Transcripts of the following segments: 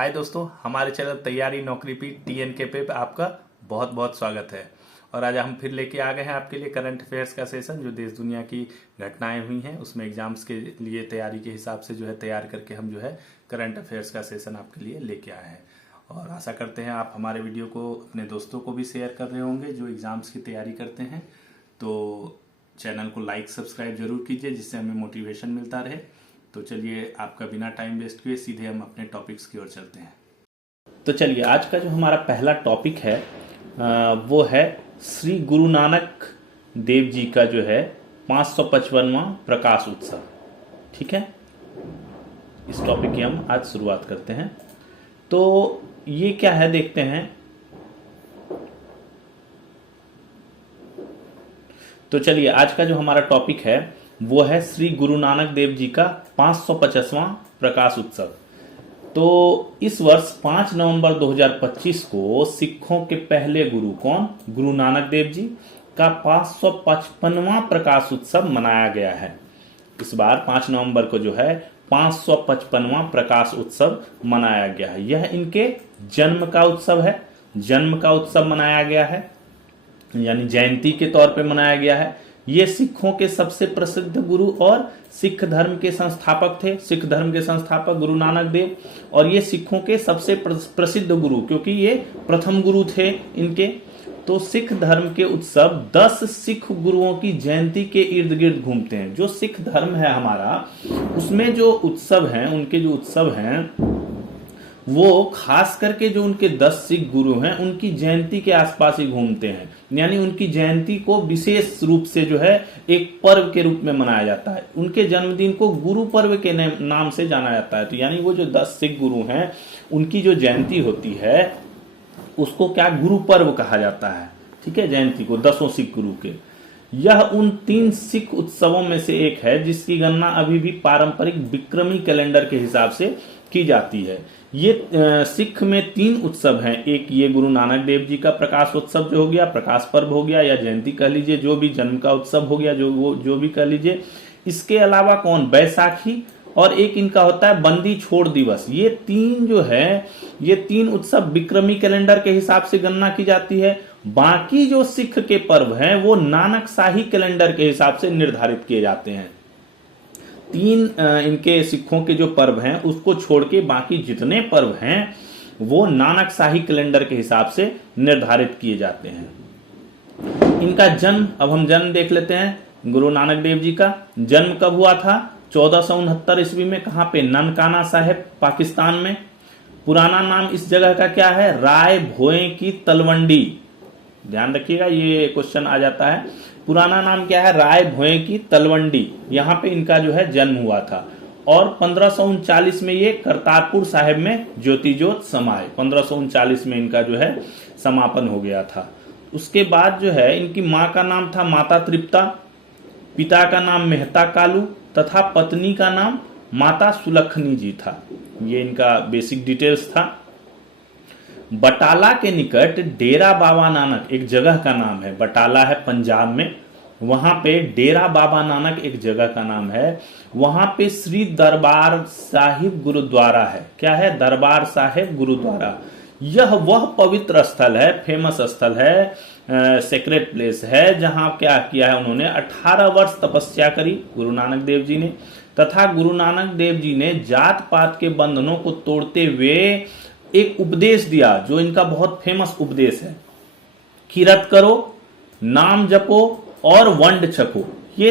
हाय दोस्तों, हमारे चैनल तैयारी नौकरी पी TNK पे आपका बहुत बहुत स्वागत है। और आज हम फिर लेके आ गए हैं आपके लिए करंट अफेयर्स का सेशन, जो देश दुनिया की घटनाएं हुई हैं उसमें एग्जाम्स के लिए तैयारी के हिसाब से तैयार करके हम करंट अफेयर्स का सेशन आपके लिए लेके आए हैं। और आशा करते हैं आप हमारे वीडियो को अपने दोस्तों को भी शेयर कर रहे होंगे जो एग्ज़ाम्स की तैयारी करते हैं। तो चैनल को लाइक सब्सक्राइब जरूर कीजिए जिससे हमें मोटिवेशन मिलता रहे। तो चलिए आपका बिना टाइम वेस्ट किए सीधे हम अपने टॉपिक्स की ओर चलते हैं। तो चलिए आज का जो हमारा पहला टॉपिक है वो है श्री गुरु नानक देव जी का 555वां प्रकाश उत्सव। ठीक है, इस टॉपिक की हम आज शुरुआत करते हैं। तो ये क्या है देखते हैं। तो चलिए आज का जो हमारा टॉपिक है वो है श्री गुरु नानक देव जी का 550वां प्रकाश उत्सव। तो इस वर्ष 5 नवंबर 2025 को सिखों के पहले गुरु कौन, गुरु नानक देव जी का 555वां प्रकाश उत्सव मनाया गया है। इस बार 5 नवंबर को 555वां प्रकाश उत्सव मनाया गया है। यह इनके जन्म का उत्सव है, जन्म का उत्सव मनाया गया है, यानी जयंती के तौर पे मनाया गया है। ये सिखों के सबसे प्रसिद्ध गुरु और सिख धर्म के संस्थापक थे। सिख धर्म के संस्थापक गुरु नानक देव, और ये सिखों के सबसे प्रसिद्ध गुरु, क्योंकि ये प्रथम गुरु थे इनके। तो सिख धर्म के उत्सव 10 सिख गुरुओं की जयंती के इर्द गिर्द घूमते हैं। जो सिख धर्म है हमारा, उसमें जो उत्सव हैं, उनके जो उत्सव हैं वो खास करके जो उनके 10 सिख गुरु हैं उनकी जयंती के आसपास ही घूमते हैं। यानी उनकी जयंती को विशेष रूप से एक पर्व के रूप में मनाया जाता है। उनके जन्मदिन को गुरु पर्व के नाम से जाना जाता है। तो यानी वो जो 10 सिख गुरु हैं उनकी जो जयंती होती है उसको क्या गुरु पर्व कहा जाता है। ठीक है, जयंती को 10 सिख गुरु के। यह उन 3 सिख उत्सवों में से एक है जिसकी गणना अभी भी पारंपरिक विक्रमी कैलेंडर के हिसाब से की जाती है। ये सिख में 3 उत्सव हैं। एक ये गुरु नानक देव जी का प्रकाश उत्सव जो हो गया, प्रकाश पर्व हो गया या जयंती कह लीजिए, जो भी जन्म का उत्सव हो गया, जो भी कह लीजिए। इसके अलावा कौन, बैसाखी, और एक इनका होता है बंदी छोड़ दिवस। ये 3 उत्सव विक्रमी कैलेंडर के हिसाब से गणना की जाती है। बाकी जो सिख के पर्व हैं वो नानक शाही कैलेंडर के हिसाब से निर्धारित किए जाते हैं। 3 इनके सिखों के जो पर्व हैं उसको छोड़ के बाकी जितने पर्व हैं वो नानक शाही कैलेंडर के हिसाब से निर्धारित किए जाते हैं। इनका जन्म, अब हम जन्म देख लेते हैं। गुरु नानक देव जी का जन्म कब हुआ था? 1469 ईस्वी में। कहां पे? ननकाना साहिब, पाकिस्तान में। पुराना नाम इस जगह का क्या है? राय भोए की तलवंडी। ध्यान रखिएगा, ये क्वेश्चन आ जाता है। पुराना नाम क्या है? राय भोए की तलवंडी। यहां पे इनका जन्म हुआ था। और 1539 में ये करतारपुर साहिब में ज्योति ज्योत समाये। 1539 में इनका समापन हो गया था। उसके बाद इनकी माँ का नाम था माता तृप्ता, पिता का नाम मेहता कालू तथा पत्नी का नाम माता सुलखनी जी था। ये इनका बेसिक डिटेल्स था। बटाला के निकट डेरा बाबा नानक एक जगह का नाम है। बटाला है पंजाब में, वहां पे डेरा बाबा नानक एक जगह का नाम है। वहां पे श्री दरबार साहिब गुरुद्वारा है। क्या है? दरबार साहिब गुरुद्वारा। यह वह पवित्र स्थल है, फेमस स्थल है, सेक्रेट प्लेस है, जहां क्या किया है उन्होंने 18 वर्ष तपस्या करी गुरु नानक देव जी ने। तथा गुरु नानक देव जी ने जात पात के बंधनों को तोड़ते हुए एक उपदेश दिया, जो इनका बहुत फेमस उपदेश है। किरत करो, नाम जपो और वंड छको। ये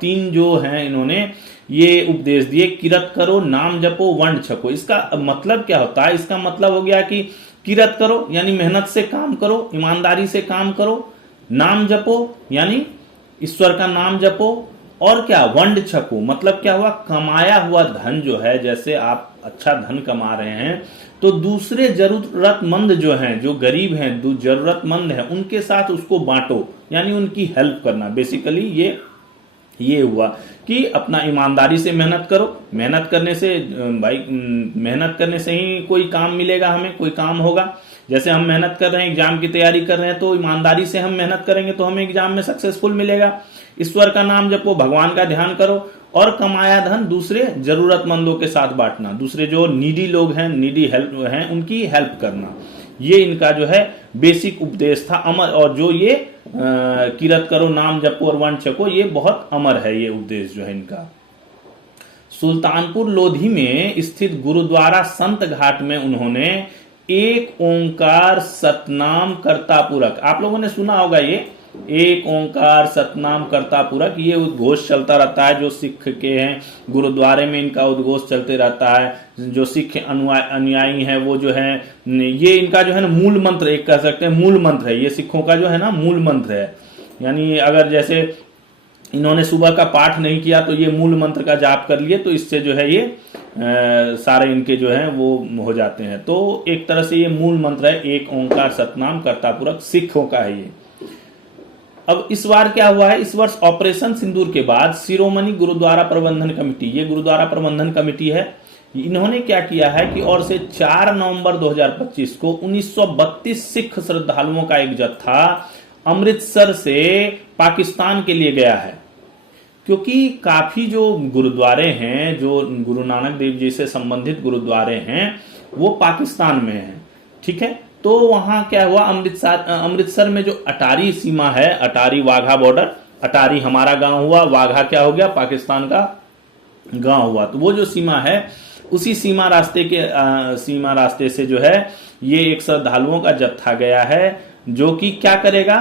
तीन जो हैं इन्होंने ये उपदेश दिए। किरत करो, नाम जपो, वंड छको। इसका मतलब क्या होता है? इसका मतलब हो गया कि किरत करो यानी मेहनत से काम करो, ईमानदारी से काम करो। नाम जपो यानी ईश्वर का नाम जपो। और क्या? वंड छको मतलब क्या हुआ? कमाया हुआ धन जैसे आप अच्छा धन कमा रहे हैं तो दूसरे जरूरतमंद जो गरीब हैं, जरूरतमंद हैं, उनके साथ उसको बांटो, यानी उनकी हेल्प करना। बेसिकली ये ये हुआ कि अपना ईमानदारी से मेहनत करो, मेहनत करने से भाई मेहनत करने से ही कोई काम मिलेगा, हमें कोई काम होगा। जैसे हम मेहनत कर रहे हैं, एग्जाम की तैयारी कर रहे हैं, तो ईमानदारी से हम मेहनत करेंगे तो हमें एग्जाम में सक्सेसफुल मिलेगा। ईश्वर का नाम जपो, भगवान का ध्यान करो, और कमाया धन दूसरे जरूरतमंदों के साथ बांटना, दूसरे जो नीडी लोग हैं, नीडी हेल्प हैं, उनकी हेल्प करना। ये इनका जो है बेसिक उपदेश था, अमर। और जो ये किरत करो, नाम जपो और वन छको, ये बहुत अमर है ये उपदेश जो है इनका। सुल्तानपुर लोधी में स्थित गुरुद्वारा संत घाट में उन्होंने एक ओंकार सतनाम करतापुरक, आप लोगों ने सुना होगा ये एक ओंकार सतनाम करतापुरक, ये उद्घोष चलता रहता है। जो सिख के हैं गुरुद्वारे में इनका उद्घोष चलते रहता है। जो सिख अनुयायी हैं वो जो है, ये इनका जो है ना मूल मंत्र, एक कह सकते हैं मूल मंत्र है, ये सिखों का जो है ना मूल मंत्र है। यानी अगर जैसे इन्होंने सुबह का पाठ नहीं किया तो ये मूल मंत्र का जाप कर लिए, तो इससे जो है ये सारे इनके जो है वो हो जाते हैं। तो एक तरह से ये मूल मंत्र है, एक ओंकार सतनाम करतापुरक, सिखों का है ये। अब इस बार क्या हुआ है, इस वर्ष ऑपरेशन सिंदूर के बाद शिरोमणि गुरुद्वारा प्रबंधन कमेटी, ये गुरुद्वारा प्रबंधन कमेटी है, इन्होंने क्या किया है कि और से 4 नवंबर 2025 को 1932 सिख श्रद्धालुओं का एक जत्था अमृतसर से पाकिस्तान के लिए गया है। क्योंकि काफी जो गुरुद्वारे हैं, जो गुरु नानक देव जी से संबंधित गुरुद्वारे हैं, वो पाकिस्तान में हैं, ठीक है। तो वहां क्या हुआ, अमृतसर में जो अटारी सीमा है, अटारी वाघा बॉर्डर, अटारी हमारा गांव हुआ, वाघा क्या हो गया, पाकिस्तान का गांव हुआ। तो वो जो सीमा है, उसी सीमा रास्ते से जो है ये एक श्रद्धालुओं का जत्था गया है, जो कि क्या करेगा,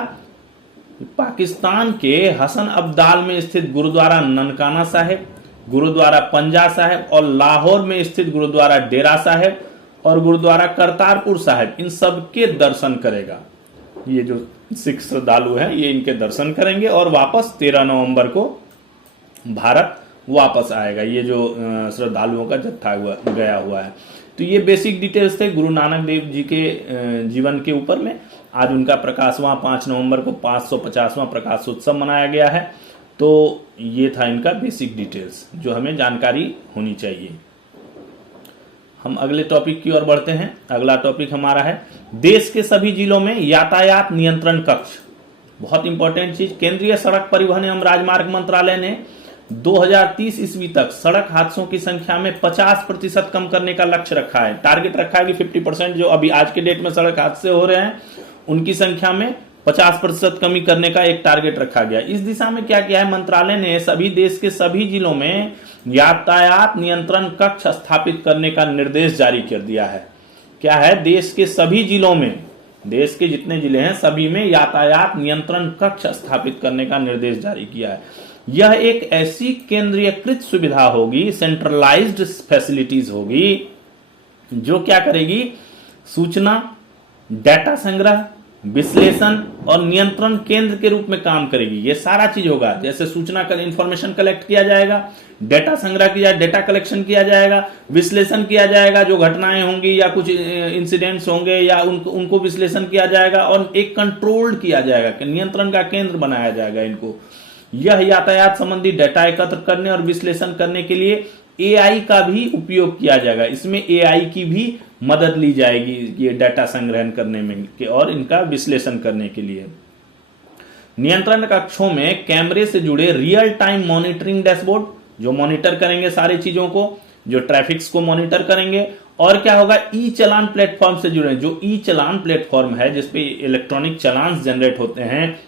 पाकिस्तान के हसन अब्दाल में स्थित गुरुद्वारा ननकाना साहिब, गुरुद्वारा पंजा साहिब और लाहौर में स्थित गुरुद्वारा डेरा साहिब और गुरुद्वारा करतारपुर साहिब, इन सब के दर्शन करेगा। ये जो सिख श्रद्धालु हैं ये इनके दर्शन करेंगे और वापस 13 नवंबर को भारत वापस आएगा। ये जो श्रद्धालुओं का जत्था गया हुआ है। तो ये बेसिक डिटेल्स थे गुरु नानक देव जी के जीवन के ऊपर में। आज उनका प्रकाशवां 5 नवंबर को 550वां प्रकाशोत्सव मनाया गया है। तो ये था इनका बेसिक डिटेल्स जो हमें जानकारी होनी चाहिए। हम अगले टॉपिक की ओर बढ़ते हैं। अगला टॉपिक हमारा है देश के सभी जिलों में यातायात नियंत्रण कक्ष। बहुत इंपॉर्टेंट चीज, केंद्रीय सड़क परिवहन एवं राजमार्ग मंत्रालय ने 2030 ईस्वी तक सड़क हादसों की संख्या में 50% कम करने का लक्ष्य रखा है। टारगेट रखा है कि 50% जो अभी आज के डेट में सड़क हादसे हो रहे हैं उनकी संख्या में 50% कमी करने का एक टारगेट रखा गया। इस दिशा में क्या किया है, मंत्रालय ने सभी देश के सभी जिलों में यातायात नियंत्रण कक्ष स्थापित करने का निर्देश जारी कर दिया है। क्या है, देश के सभी जिलों में, देश के जितने जिले हैं सभी में यातायात नियंत्रण कक्ष स्थापित करने का निर्देश जारी किया है। यह एक ऐसी केंद्रीयकृत सुविधा होगी, सेंट्रलाइज्ड फैसिलिटीज होगी, जो क्या करेगी, सूचना, डाटा संग्रह, विश्लेषण और नियंत्रण केंद्र के रूप में काम करेगी। ये सारा चीज होगा, जैसे सूचना का इंफॉर्मेशन कलेक्ट किया जाएगा, डेटा संग्रह किया, डेटा कलेक्शन किया जाएगा, विश्लेषण किया जाएगा, जो घटनाएं होंगी या कुछ इंसिडेंट्स होंगे या उनको विश्लेषण किया जाएगा और एक कंट्रोल किया जाएगा, नियंत्रण का केंद्र बनाया जाएगा इनको। यह यातायात संबंधी डेटा एकत्र करने और विश्लेषण करने के लिए एआई का भी उपयोग किया जाएगा। इसमें एआई की भी मदद ली जाएगी ये डाटा संग्रहण करने में और इनका विश्लेषण करने के लिए। नियंत्रण कक्षों में कैमरे से जुड़े रियल टाइम मॉनिटरिंग डैशबोर्ड, जो मॉनिटर करेंगे सारी चीजों को, जो ट्रैफिक्स को मॉनिटर करेंगे। और क्या होगा, ई चलान प्लेटफॉर्म से जुड़े, जो ई चलान प्लेटफॉर्म है जिसपे इलेक्ट्रॉनिक चलान जनरेट होते हैं,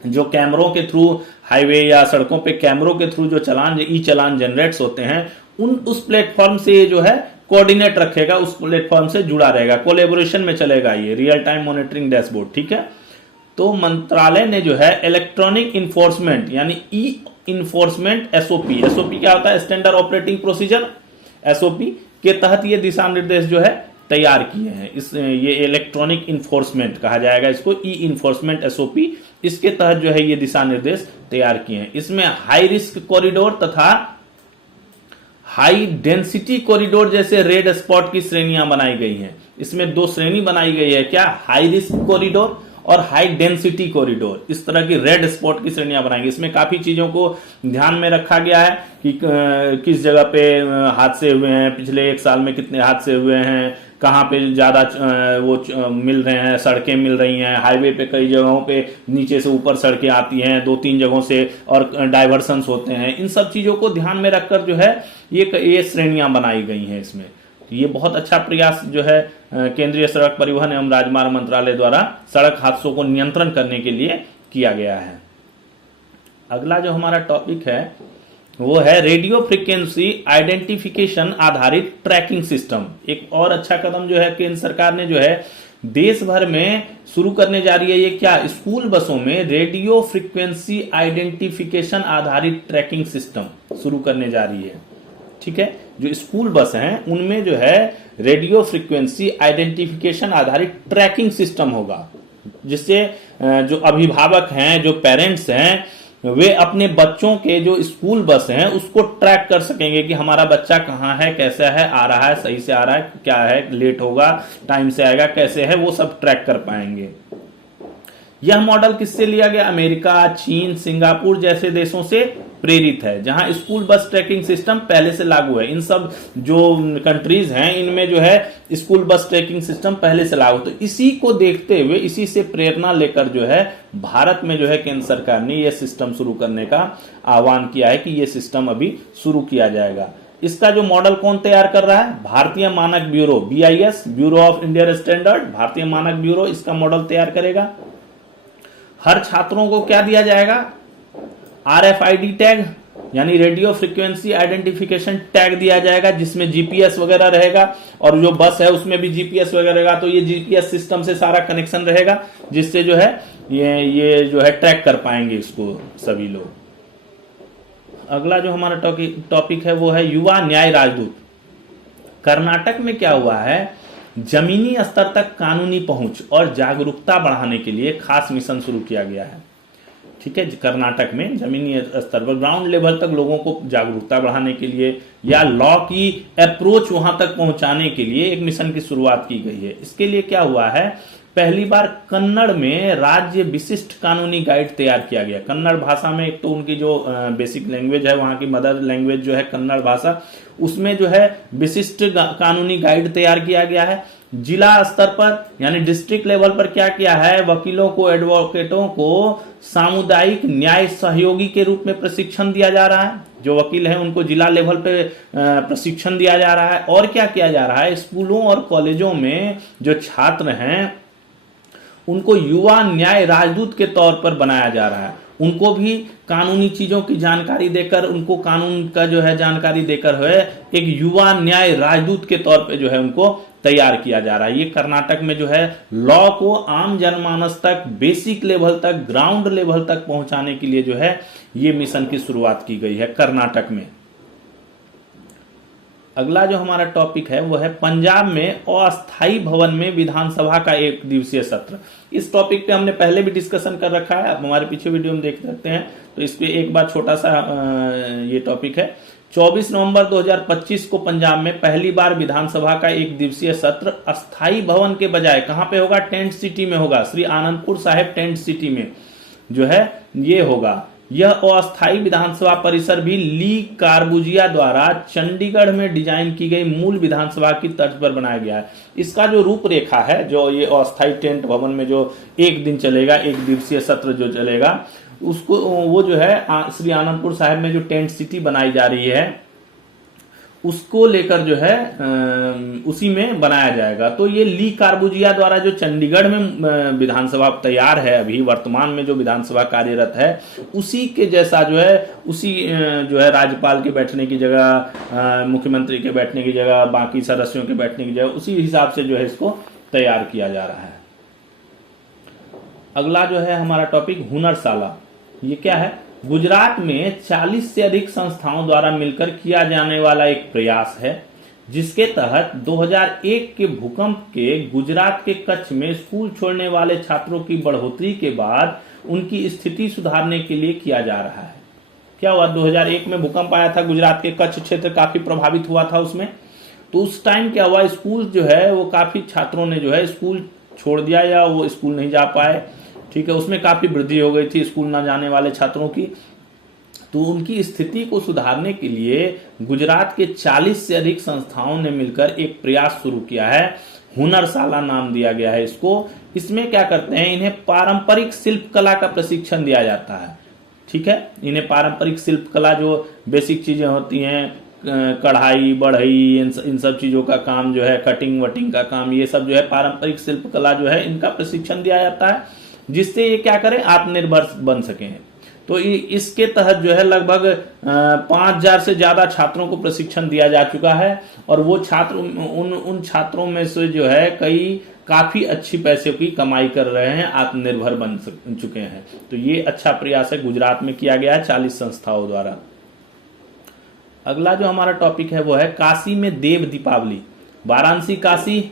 जो कैमरों के थ्रू हाईवे या सड़कों पे कैमरों के थ्रू जो चलान, ई चलान जनरेट्स होते हैं, उस प्लेटफॉर्म से जो है कोऑर्डिनेट रखेगा, उस प्लेटफॉर्म से जुड़ा रहेगा, कोलैबोरेशन में चलेगा ये रियल टाइम मॉनिटरिंग डैशबोर्ड, ठीक है। तो मंत्रालय ने जो है इलेक्ट्रॉनिक इन्फोर्समेंट यानी ई इन्फोर्समेंट एसओपी, एसओपी क्या होता है, स्टैंडर्ड ऑपरेटिंग प्रोसीजर, एसओपी के तहत ये दिशा निर्देश जो है तैयार किए हैं। ये इलेक्ट्रॉनिक इन्फोर्समेंट कहा जाएगा इसको, ई इन्फोर्समेंट एसओपी, इसके तहत जो है ये दिशा निर्देश तैयार किए हैं। इसमें हाई रिस्क कॉरिडोर तथा हाई डेंसिटी कॉरिडोर जैसे रेड स्पॉट की श्रेणियां बनाई गई हैं। इसमें 2 श्रेणी बनाई गई है, क्या, हाई रिस्क कॉरिडोर और हाई डेंसिटी कॉरिडोर, इस तरह की रेड स्पॉट की श्रेणियां बनाएंगे। इसमें काफी चीजों को ध्यान में रखा गया है कि किस जगह पे हादसे हुए हैं, पिछले 1 साल में कितने हादसे हुए हैं, कहाँ पे ज्यादा मिल रहे हैं, सड़कें मिल रही हैं, हाईवे पे कई जगहों पे नीचे से ऊपर सड़कें आती हैं 2-3 जगहों से और डाइवर्सन्स होते हैं। इन सब चीजों को ध्यान में रखकर जो है ये श्रेणियां बनाई गई हैं इसमें। तो ये बहुत अच्छा प्रयास जो है केंद्रीय सड़क परिवहन एवं राजमार्ग मंत्रालय द्वारा सड़क हादसों को नियंत्रण करने के लिए किया गया है। अगला जो हमारा टॉपिक है वो है रेडियो फ्रीक्वेंसी आइडेंटिफिकेशन आधारित ट्रैकिंग सिस्टम। एक और अच्छा कदम जो है केंद्र सरकार ने जो है देश भर में शुरू करने जा रही है। ये क्या, स्कूल बसों में रेडियो फ्रीक्वेंसी आइडेंटिफिकेशन आधारित ट्रैकिंग सिस्टम शुरू करने जा रही है। ठीक है, जो स्कूल बस हैं उनमें जो है रेडियो फ्रीक्वेंसी आइडेंटिफिकेशन आधारित ट्रैकिंग सिस्टम होगा, जिससे जो अभिभावक हैं, जो पेरेंट्स हैं, वे अपने बच्चों के जो स्कूल बस हैं उसको ट्रैक कर सकेंगे कि हमारा बच्चा कहाँ है, कैसा है, आ रहा है, सही से आ रहा है, क्या है, लेट होगा, टाइम से आएगा, कैसे है, वो सब ट्रैक कर पाएंगे। यह मॉडल किससे लिया गया? अमेरिका, चीन, सिंगापुर जैसे देशों से प्रेरित है, जहां स्कूल बस ट्रैकिंग सिस्टम पहले से लागू है। इन सब जो कंट्रीज हैं इनमें जो है स्कूल बस ट्रैकिंग सिस्टम पहले से लागू, तो इसी को देखते हुए, इसी से प्रेरणा लेकर जो है भारत में जो है केंद्र सरकार ने यह सिस्टम शुरू करने का आह्वान किया है कि यह सिस्टम अभी शुरू किया जाएगा। इसका जो मॉडल कौन तैयार कर रहा है? भारतीय मानक bureau, BIS, bureau of Indian standard, भारतीय मानक ब्यूरो इसका मॉडल तैयार करेगा। हर छात्रों को क्या दिया जाएगा? RFID टैग, यानी रेडियो फ्रीक्वेंसी आइडेंटिफिकेशन टैग दिया जाएगा, जिसमें GPS वगैरह रहेगा, और जो बस है उसमें भी GPS वगैरह रहेगा। तो ये GPS सिस्टम से सारा कनेक्शन रहेगा, जिससे जो है ये जो है ट्रैक कर पाएंगे इसको सभी लोग। अगला जो हमारा टॉपिक है वो है युवा न्याय राजदूत। कर्नाटक में क्या हुआ है, जमीनी स्तर तक कानूनी पहुंच और जागरूकता बढ़ाने के लिए खास मिशन शुरू किया गया है। ठीक है, कर्नाटक में जमीनी स्तर पर ग्राउंड लेवल तक लोगों को जागरूकता बढ़ाने के लिए या लॉ की अप्रोच वहां तक पहुंचाने के लिए एक मिशन की शुरुआत की गई है। इसके लिए क्या हुआ है, पहली बार कन्नड़ में राज्य विशिष्ट कानूनी गाइड तैयार किया गया। कन्नड़ भाषा में, एक तो उनकी जो बेसिक लैंग्वेज है, वहां की मदर लैंग्वेज जो है कन्नड़ भाषा, उसमें जो है विशिष्ट कानूनी गाइड तैयार किया गया है। जिला स्तर पर यानी डिस्ट्रिक्ट लेवल पर क्या किया है, वकीलों को, एडवोकेटों को सामुदायिक न्याय सहयोगी के रूप में प्रशिक्षण दिया जा रहा है। जो वकील हैं उनको जिला लेवल पे प्रशिक्षण दिया जा रहा है। और क्या किया जा रहा है, स्कूलों और कॉलेजों में जो छात्र हैं उनको युवा न्याय राजदूत के तौर पर बनाया जा रहा है। उनको भी कानूनी चीजों की जानकारी देकर, उनको कानून का जो है जानकारी देकर है एक युवा न्याय राजदूत के तौर पे जो है उनको तैयार किया जा रहा है। ये कर्नाटक में जो है लॉ को आम जनमानस तक, बेसिक लेवल तक, ग्राउंड लेवल तक पहुंचाने के लिए जो है ये मिशन की शुरुआत की गई है कर्नाटक में। अगला जो हमारा टॉपिक है वो है पंजाब में अस्थायी भवन में विधानसभा का 1 दिवसीय सत्र। इस टॉपिक पे हमने पहले भी डिस्कशन कर रखा है, आप हमारे पीछे वीडियो में देख सकते हैं, तो इस पे एक बार छोटा सा ये टॉपिक है। 24 नवंबर 2025 को पंजाब में पहली बार विधानसभा का 1 दिवसीय सत्र अस्थायी भवन के बजाय कहां पे होगा? टेंट सिटी में होगा। श्री आनंदपुर साहिब टेंट सिटी में जो है ये होगा। यह अस्थायी विधानसभा परिसर भी ली कार्बुजिया द्वारा चंडीगढ़ में डिजाइन की गई मूल विधानसभा की तर्ज पर बनाया गया है। इसका जो रूपरेखा है, जो ये अस्थायी टेंट भवन में जो 1 दिन चलेगा, 1 दिवसीय सत्र जो चलेगा, उसको वो जो है श्री आनंदपुर साहिब में जो टेंट सिटी बनाई जा रही है उसको लेकर जो है उसी में बनाया जाएगा। तो ये ली कार्बुजिया द्वारा जो चंडीगढ़ में विधानसभा तैयार है, अभी वर्तमान में जो विधानसभा कार्यरत है, उसी के जैसा जो है, उसी जो है राज्यपाल के बैठने की जगह, मुख्यमंत्री के बैठने की जगह, बाकी सदस्यों के बैठने की जगह, उसी हिसाब से जो है इसको तैयार किया जा रहा है। अगला जो है हमारा टॉपिक हुनरशाला। ये क्या है? गुजरात में 40 से अधिक संस्थाओं द्वारा मिलकर किया जाने वाला एक प्रयास है, जिसके तहत 2001 के भूकंप के गुजरात के कच्छ में स्कूल छोड़ने वाले छात्रों की बढ़ोतरी के बाद उनकी स्थिति सुधारने के लिए किया जा रहा है। क्या हुआ? 2001 में भूकंप आया था, गुजरात के कच्छ क्षेत्र काफी प्रभावित हुआ था उसमें। तो उस टाइम क्या हुआ, स्कूल जो है वो काफी छात्रों ने जो है स्कूल छोड़ दिया या वो स्कूल नहीं जा पाए, ठीक है, उसमें काफी वृद्धि हो गई थी स्कूल ना जाने वाले छात्रों की। तो उनकी स्थिति को सुधारने के लिए गुजरात के 40 से अधिक संस्थाओं ने मिलकर एक प्रयास शुरू किया है। हुनरशाला नाम दिया गया है इसको। इसमें क्या करते हैं, इन्हें पारंपरिक शिल्प कला का प्रशिक्षण दिया जाता है। ठीक है, इन्हें पारंपरिक शिल्प कला जो बेसिक चीजें होती हैं, कढ़ाई बढ़ई, इन सब चीजों का काम जो है, कटिंग वटिंग का काम, ये सब जो है पारंपरिक शिल्प कला जो है, इनका प्रशिक्षण दिया जाता है, जिससे ये क्या करें, आत्मनिर्भर बन सके। तो इसके तहत जो है लगभग 5000 से ज्यादा छात्रों को प्रशिक्षण दिया जा चुका है। और वो छात्र उन छात्रों में से जो है कई काफी अच्छी पैसे की कमाई कर रहे हैं, आत्मनिर्भर बन चुके हैं। तो ये अच्छा प्रयास है, गुजरात में किया गया है 40 संस्थाओं द्वारा। अगला जो हमारा टॉपिक है वो है काशी में देव दीपावली। वाराणसी काशी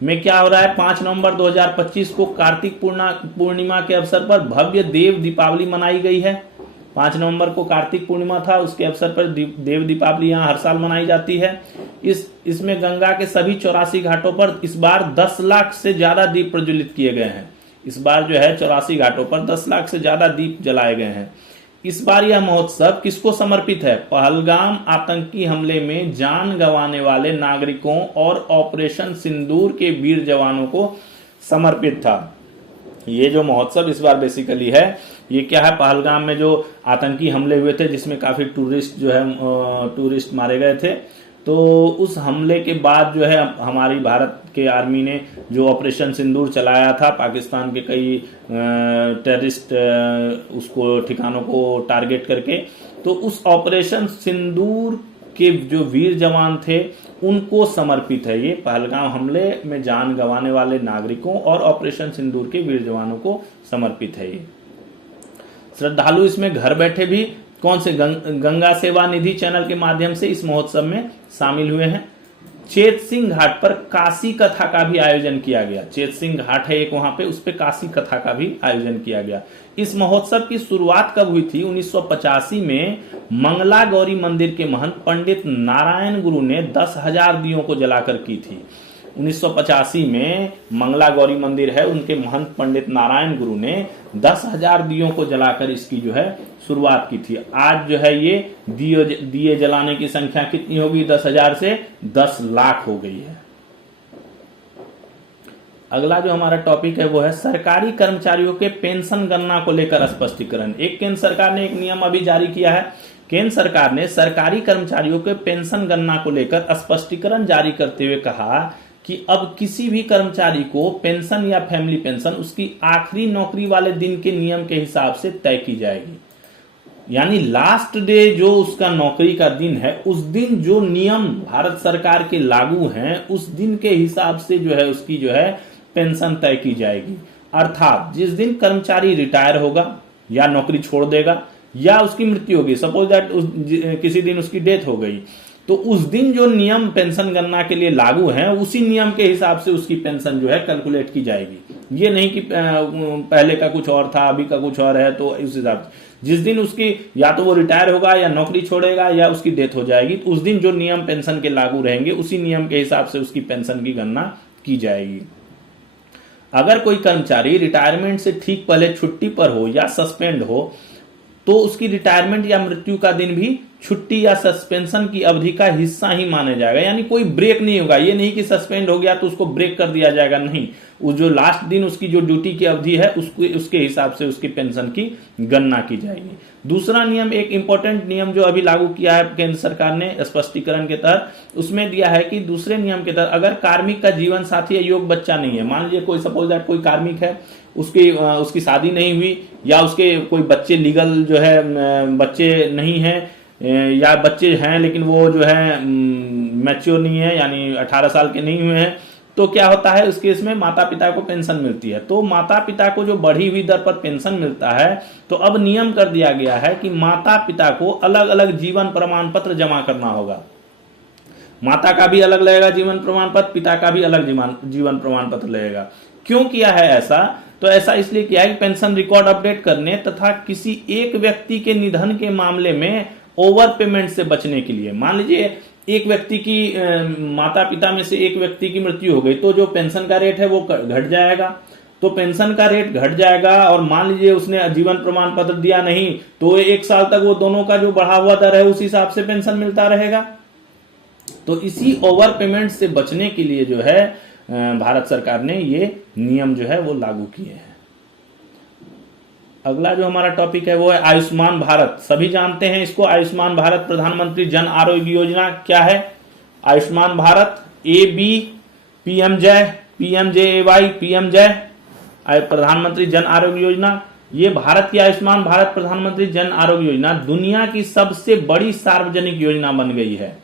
में क्या हो रहा है, 5 नवंबर 2025 को कार्तिक पूर्णिमा के अवसर पर भव्य देव दीपावली मनाई गई है। 5 नवंबर को कार्तिक पूर्णिमा था, उसके अवसर पर देव दीपावली यहाँ हर साल मनाई जाती है। इसमें गंगा के सभी 84 घाटों पर इस बार 10 लाख से ज्यादा दीप प्रज्वलित किए गए हैं। इस बार जो है 84 घाटों पर 10 लाख से ज्यादा दीप जलाए गए हैं। इस बार यह महोत्सव किसको समर्पित है? पहलगाम आतंकी हमले में जान गंवाने वाले नागरिकों और ऑपरेशन सिंदूर के वीर जवानों को समर्पित था। ये जो महोत्सव इस बार बेसिकली है, ये क्या है, पहलगाम में जो आतंकी हमले हुए थे जिसमें काफी टूरिस्ट मारे गए थे, तो उस हमले के बाद जो है हमारी भारत के आर्मी ने जो ऑपरेशन सिंदूर चलाया था, पाकिस्तान के कई टेररिस्ट उसको ठिकानों को टारगेट करके, तो उस ऑपरेशन सिंदूर के जो वीर जवान थे उनको समर्पित है। ये पहलगाम हमले में जान गंवाने वाले नागरिकों और ऑपरेशन सिंदूर के वीर जवानों को समर्पित है। ये श्रद्धालु इसमें घर बैठे भी कौन से गंगा सेवा निधि चैनल के माध्यम से इस महोत्सव में शामिल हुए हैं। चेत सिंह घाट पर काशी कथा का भी आयोजन किया गया। चेत सिंह घाट है एक वहां पे, उस पे काशी कथा का भी आयोजन किया गया। इस महोत्सव की शुरुआत कब हुई थी? 1985 में मंगला गौरी मंदिर के महंत पंडित नारायण गुरु ने 10,000 दियों को जलाकर की थी। 1985 में मंगला गौरी मंदिर है, उनके महंत पंडित नारायण गुरु ने 10,000 दियों को जलाकर इसकी जो है शुरुआत की थी। आज जो है ये दिए जलाने की संख्या कितनी होगी? 10,000 से 10 लाख हो गई है। अगला जो हमारा टॉपिक है वो है सरकारी कर्मचारियों के पेंशन गणना को लेकर स्पष्टीकरण। एक केंद्र सरकार ने एक नियम अभी जारी किया है। केंद्र सरकार ने सरकारी कर्मचारियों के पेंशन गणना को लेकर स्पष्टीकरण जारी करते हुए कहा कि अब किसी भी कर्मचारी को पेंशन या फैमिली पेंशन उसकी आखिरी नौकरी वाले दिन के नियम के हिसाब से तय की जाएगी। यानी लास्ट डे जो उसका नौकरी का दिन है, उस दिन जो नियम भारत सरकार के लागू हैं, उस दिन के हिसाब से जो है उसकी जो है पेंशन तय की जाएगी। अर्थात जिस दिन कर्मचारी रिटायर होगा या नौकरी छोड़ देगा या उसकी मृत्यु होगी, सपोज दैट किसी दिन उसकी डेथ हो गई, तो उस दिन जो नियम पेंशन गणना के लिए लागू हैं, उसी नियम के हिसाब से उसकी पेंशन जो है कैलकुलेट की जाएगी। ये नहीं कि पहले का कुछ और था अभी का कुछ और है, तो उस हिसाब से जिस दिन उसकी या तो वो रिटायर होगा या नौकरी छोड़ेगा या उसकी डेथ हो जाएगी, तो उस दिन जो नियम पेंशन के लागू रहेंगे उसी नियम के हिसाब से उसकी पेंशन की गणना की जाएगी। अगर कोई कर्मचारी रिटायरमेंट से ठीक पहले छुट्टी पर हो या सस्पेंड हो, तो उसकी रिटायरमेंट या मृत्यु का दिन भी छुट्टी या सस्पेंशन की अवधि का हिस्सा ही माना जाएगा। यानी कोई ब्रेक नहीं होगा। ये नहीं कि सस्पेंड हो गया तो उसको ब्रेक कर दिया जाएगा, नहीं, वो जो लास्ट दिन उसकी जो ड्यूटी की अवधि है उसके हिसाब से उसकी पेंशन की गणना की जाएगी। दूसरा नियम, एक इंपॉर्टेंट नियम जो अभी लागू किया है केंद्र सरकार ने स्पष्टीकरण के तहत, उसमें दिया है कि दूसरे नियम के तहत अगर कार्मिक का जीवन साथी या योग्य बच्चा नहीं है, मान लीजिए कोई सपोज दैट कोई कार्मिक है, उसकी शादी नहीं हुई या उसके कोई बच्चे लीगल जो है बच्चे नहीं है, या बच्चे हैं लेकिन वो जो है मैच्योर नहीं है, यानी 18 साल के नहीं हुए हैं, तो क्या होता है उस केस में माता पिता को पेंशन मिलती है। तो माता पिता को जो बढ़ी हुई दर पर पेंशन मिलता है, तो अब नियम कर दिया गया है कि माता पिता को अलग अलग जीवन प्रमाण पत्र जमा करना होगा। माता का भी अलग लगेगा जीवन प्रमाण पत्र, पिता का भी अलग जीवन प्रमाण पत्र लगेगा। क्यों किया है ऐसा? तो ऐसा इसलिए किया है कि पेंशन रिकॉर्ड अपडेट करने तथा किसी एक व्यक्ति के निधन के मामले में ओवर पेमेंट से बचने के लिए। मान लीजिए एक व्यक्ति की माता पिता में से एक व्यक्ति की मृत्यु हो गई, तो जो पेंशन का रेट है वो घट जाएगा, तो पेंशन का रेट घट जाएगा, और मान लीजिए उसने जीवन प्रमाण पत्र दिया नहीं तो 1 साल तक वो दोनों का जो बढ़ा हुआ दर है उस हिसाब से पेंशन मिलता रहेगा। तो इसी ओवर पेमेंट से बचने के लिए जो है भारत सरकार ने ये नियम जो है वो लागू किए हैं। अगला जो हमारा टॉपिक है वो है आयुष्मान भारत। सभी जानते हैं इसको, आयुष्मान भारत प्रधानमंत्री जन आरोग्य योजना क्या है। Ayushman Bharat AB, PMJY, PMJAY, PMJY प्रधानमंत्री जन आरोग्य योजना। ये भारत की आयुष्मान भारत प्रधानमंत्री जन आरोग्य योजना दुनिया की सबसे बड़ी सार्वजनिक योजना बन गई है।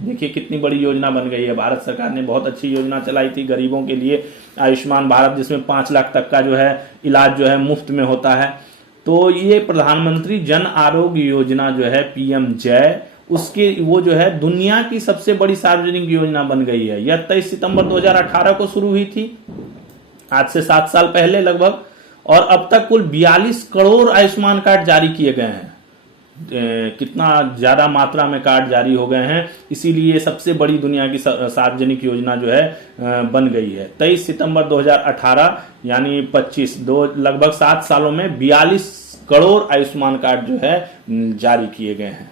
देखिए कितनी बड़ी योजना बन गई है। भारत सरकार ने बहुत अच्छी योजना चलाई थी गरीबों के लिए, आयुष्मान भारत, जिसमें 5 लाख तक का जो है इलाज जो है मुफ्त में होता है। तो ये प्रधानमंत्री जन आरोग्य योजना जो है PMJY, उसके वो जो है दुनिया की सबसे बड़ी सार्वजनिक योजना बन गई है। यह 23 सितंबर 2018 को शुरू हुई थी, आज से 7 साल पहले लगभग, और अब तक कुल 42 करोड़ आयुष्मान कार्ड जारी किए गए हैं। कितना ज्यादा मात्रा में कार्ड जारी हो गए हैं, इसीलिए सबसे बड़ी दुनिया की सार्वजनिक योजना जो है बन गई है। 23 सितंबर 2018 यानी 25 लगभग 7 सालों में 42 करोड़ आयुष्मान कार्ड जो है जारी किए गए हैं।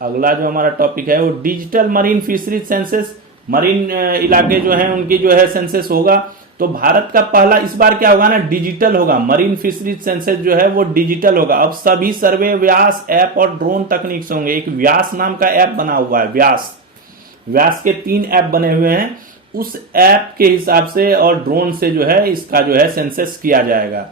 अगला जो हमारा टॉपिक है वो digital marine fisheries census. Marine इलाके जो हैं उनकी जो है सेंसस होगा। तो भारत का पहला इस बार क्या होगा ना, डिजिटल होगा। मरीन फिशरीज सेंसस जो है वो डिजिटल होगा। अब सभी सर्वे व्यास ऐप और ड्रोन तकनीक से होंगे। एक व्यास नाम का ऐप बना हुआ है, व्यास के 3 ऐप बने हुए हैं। उस ऐप के हिसाब से और ड्रोन से जो है इसका जो है सेंसस किया जाएगा।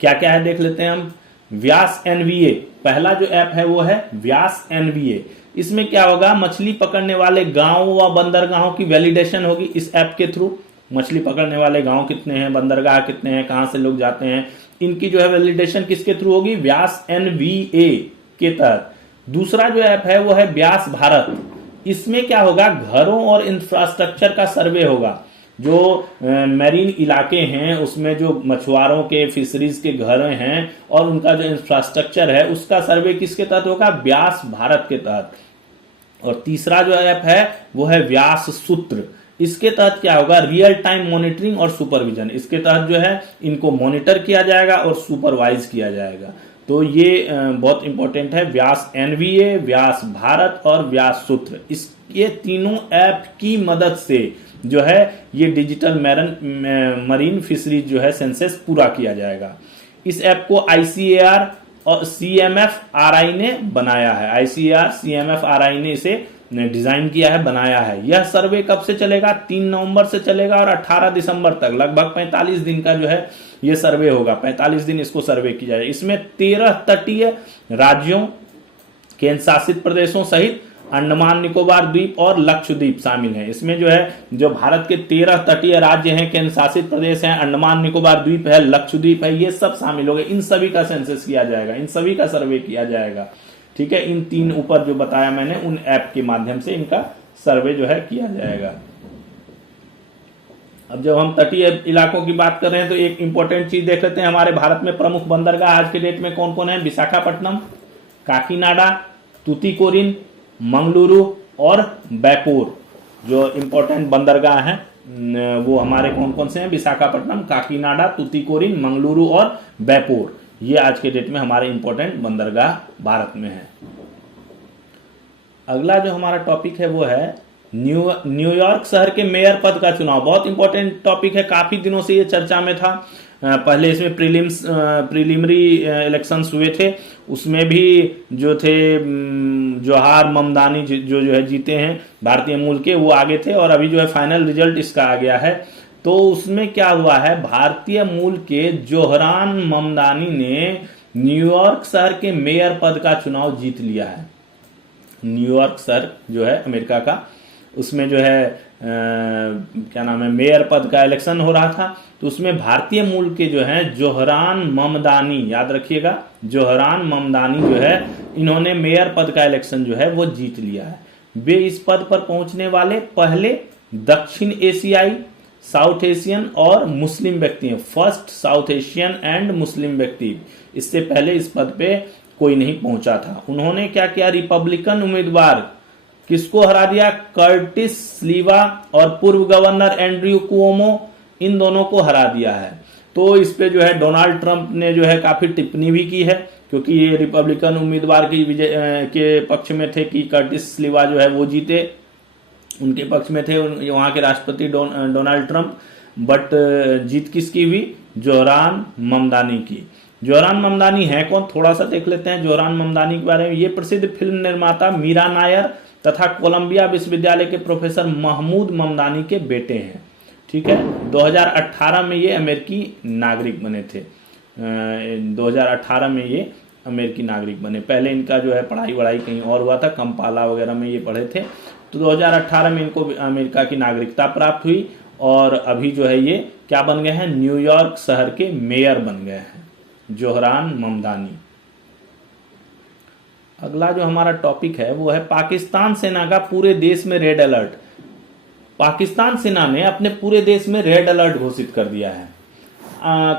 क्या क्या है देख लेते हैं हम। व्यास NVA पहला जो ऐप है वो है व्यास NVA। इसमें क्या होगा, मछली पकड़ने वाले गांव व बंदरगाहों की वैलिडेशन होगी इस ऐप के थ्रू। मछली पकड़ने वाले गांव कितने हैं, बंदरगाह कितने हैं, कहां से लोग जाते हैं, इनकी जो है वैलिडेशन किसके थ्रू होगी, व्यास NVA के तहत। दूसरा जो ऐप है वो है व्यास भारत। इसमें क्या होगा, घरों और इंफ्रास्ट्रक्चर का सर्वे होगा। जो मैरीन इलाके हैं उसमें जो मछुआरों के, फिशरीज के घर हैं और उनका जो इंफ्रास्ट्रक्चर है उसका सर्वे किसके तहत होगा, व्यास भारत के तहत। और तीसरा जो ऐप है वो है व्यास सूत्र। इसके तहत क्या होगा, रियल टाइम मॉनिटरिंग और सुपरविजन। इसके तहत जो है इनको मॉनिटर किया जाएगा और सुपरवाइज किया जाएगा। तो ये बहुत इंपॉर्टेंट है। व्यास NVA, व्यास भारत और व्यास सूत्र, ये तीनों ऐप की मदद से जो है ये डिजिटल मरीन फिशरीज जो है सेंसस पूरा किया जाएगा। इस ऐप को ICAR और CMFRI ने बनाया है। ICAR CMFRI ने इसे डिजाइन किया है, बनाया है। यह सर्वे कब से चलेगा, 3 नवंबर से चलेगा और 18 दिसंबर तक, लगभग 45 दिन का जो है ये सर्वे होगा। 45 दिन इसको सर्वे किया जाएगा। इसमें 13 तटीय राज्यों, केंद्र शासित प्रदेशों सहित अंडमान निकोबार द्वीप और लक्षद्वीप शामिल हैं। इसमें जो है जो भारत के 13 तटीय राज्य हैं, केंद्र शासित प्रदेश हैं, अंडमान निकोबार द्वीप है, लक्षद्वीप है, ये सब शामिल हो गए। इन सभी का सेंसस किया जाएगा, इन सभी का सर्वे किया जाएगा। ठीक है, इन 3 ऊपर जो बताया मैंने उन ऐप के माध्यम से इनका सर्वे जो है किया जाएगा। अब जब हम तटीय इलाकों की बात कर रहे हैं तो एक इंपॉर्टेंट चीज देख लेते हैं। हमारे भारत में प्रमुख बंदरगाह आज के डेट में कौन कौन है, विशाखापट्टनम, काकीनाडा, तुतीकोरिन, मंगलुरु और बैपोर। जो इंपॉर्टेंट बंदरगाह हैं वो हमारे कौन कौन से हैं, विशाखापट्टनम, काकीनाडा, तुतीकोरिन, मंगलुरु और बैपोर। ये आज के डेट में हमारे इंपॉर्टेंट बंदरगाह भारत में है। अगला जो हमारा टॉपिक है वो है न्यूयॉर्क शहर के मेयर पद का चुनाव। बहुत इंपॉर्टेंट टॉपिक है, काफी दिनों से ये चर्चा में था। पहले इसमें प्रीलिमिनरी इलेक्शंस हुए थे, उसमें भी जो थे जोहार ममदानी जो है जीते हैं, भारतीय मूल के, वो आगे थे। और अभी जो है फाइनल रिजल्ट इसका आ गया है। तो उसमें क्या हुआ है, भारतीय मूल के जोहरान ममदानी ने न्यूयॉर्क शहर के मेयर पद का चुनाव जीत लिया है। न्यूयॉर्क शहर जो है अमेरिका का, उसमें जो है क्या नाम है, मेयर पद का इलेक्शन हो रहा था। तो उसमें भारतीय मूल के जो हैं जोहरान ममदानी, याद रखिएगा, जोहरान ममदानी जो है, इन्होंने मेयर पद का इलेक्शन जो है वो जीत लिया है। वे इस पद पर पहुंचने वाले पहले दक्षिण एशियाई, साउथ एशियन और मुस्लिम व्यक्ति हैं। First south Asian and Muslim व्यक्ति। इससे पहले इस पद पे कोई नहीं पहुंचा था। उन्होंने क्या किया, रिपब्लिकन उम्मीदवार किसको हरा दिया, कर्टिस स्लीवा और पूर्व गवर्नर एंड्रयू कुओमो, इन दोनों को हरा दिया है। तो इस पे जो है डोनाल्ड ट्रंप ने जो है काफी टिप्पणी भी की है, क्योंकि ये रिपब्लिकन उम्मीदवार की विजय के पक्ष में थे कि कर्टिस स्लीवा जो है वो जीते, उनके पक्ष में थे वहां के राष्ट्रपति डोनाल्ड ट्रंप। बट जीत किसकी हुई? जोहरान ममदानी की। जोहरान ममदानी है कौन, थोड़ा सा देख लेते हैं जोहरान ममदानी के बारे में। ये प्रसिद्ध फिल्म निर्माता मीरा नायर तथा कोलंबिया विश्वविद्यालय के प्रोफेसर महमूद ममदानी के बेटे हैं। ठीक है, 2018 में ये अमेरिकी नागरिक बने थे। 2018 में ये अमेरिकी नागरिक बने। पहले इनका जो है पढ़ाई वढ़ाई कहीं और हुआ था, कंपाला वगैरह में ये पढ़े थे। तो 2018 में इनको अमेरिका की नागरिकता प्राप्त हुई और अभी जो है ये क्या बन गए हैं? न्यूयॉर्क शहर के मेयर बन गए हैं, जोहरान ममदानी। अगला जो हमारा टॉपिक है वो है पाकिस्तान सेना का पूरे देश में रेड अलर्ट। पाकिस्तान सेना ने अपने पूरे देश में रेड अलर्ट घोषित कर दिया है।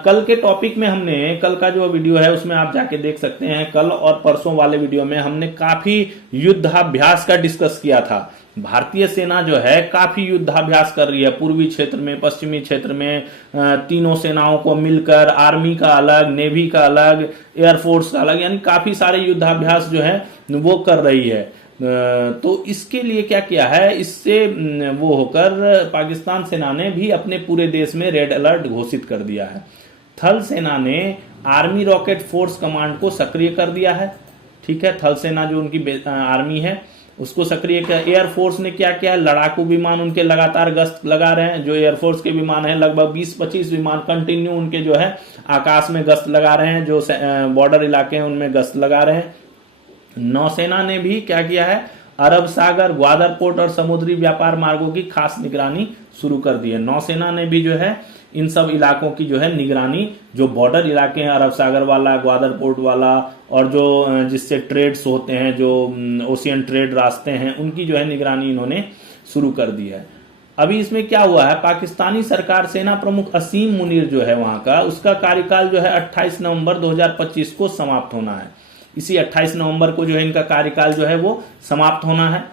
कल के टॉपिक में हमने, कल का जो वीडियो है उसमें आप जाके देख सकते हैं, कल और परसों वाले वीडियो में हमने काफी युद्धाभ्यास का डिस्कस किया था। भारतीय सेना जो है काफी युद्धाभ्यास कर रही है पूर्वी क्षेत्र में, पश्चिमी क्षेत्र में, तीनों सेनाओं को मिलकर, आर्मी का अलग, नेवी का अलग, एयरफोर्स का अलग, यानी काफी सारे युद्धाभ्यास जो है वो कर रही है। तो इसके लिए क्या किया है, इससे वो होकर पाकिस्तान सेना ने भी अपने पूरे देश में रेड अलर्ट घोषित कर दिया है। थल सेना ने आर्मी रॉकेट फोर्स कमांड को सक्रिय कर दिया है। ठीक है, थल सेना जो उनकी आर्मी है उसको सक्रिय किया। एयरफोर्स ने क्या किया, लड़ाकू विमान उनके लगातार गश्त लगा रहे हैं। जो एयरफोर्स के विमान है लगभग 20-25 विमान कंटिन्यू उनके जो है आकाश में गश्त लगा रहे हैं, जो बॉर्डर इलाके हैं उनमें गश्त लगा रहे हैं। नौसेना ने भी क्या किया है, अरब सागर, ग्वादर पोर्ट और समुद्री व्यापार मार्गों की खास निगरानी शुरू कर दी है। नौसेना ने भी जो है इन सब इलाकों की जो है निगरानी, जो बॉर्डर इलाके हैं अरब सागर वाला, ग्वादर पोर्ट वाला, और जो जिससे ट्रेड्स होते हैं, जो ओशियन ट्रेड रास्ते हैं, उनकी जो है निगरानी इन्होंने शुरू कर दी है। अभी इसमें क्या हुआ है, पाकिस्तानी सरकार सेना प्रमुख असीम मुनीर जो है वहां का, उसका कार्यकाल जो है 28 नवंबर 2025 को समाप्त होना है। इसी 28 नवंबर को जो है इनका कार्यकाल जो है वो समाप्त होना है।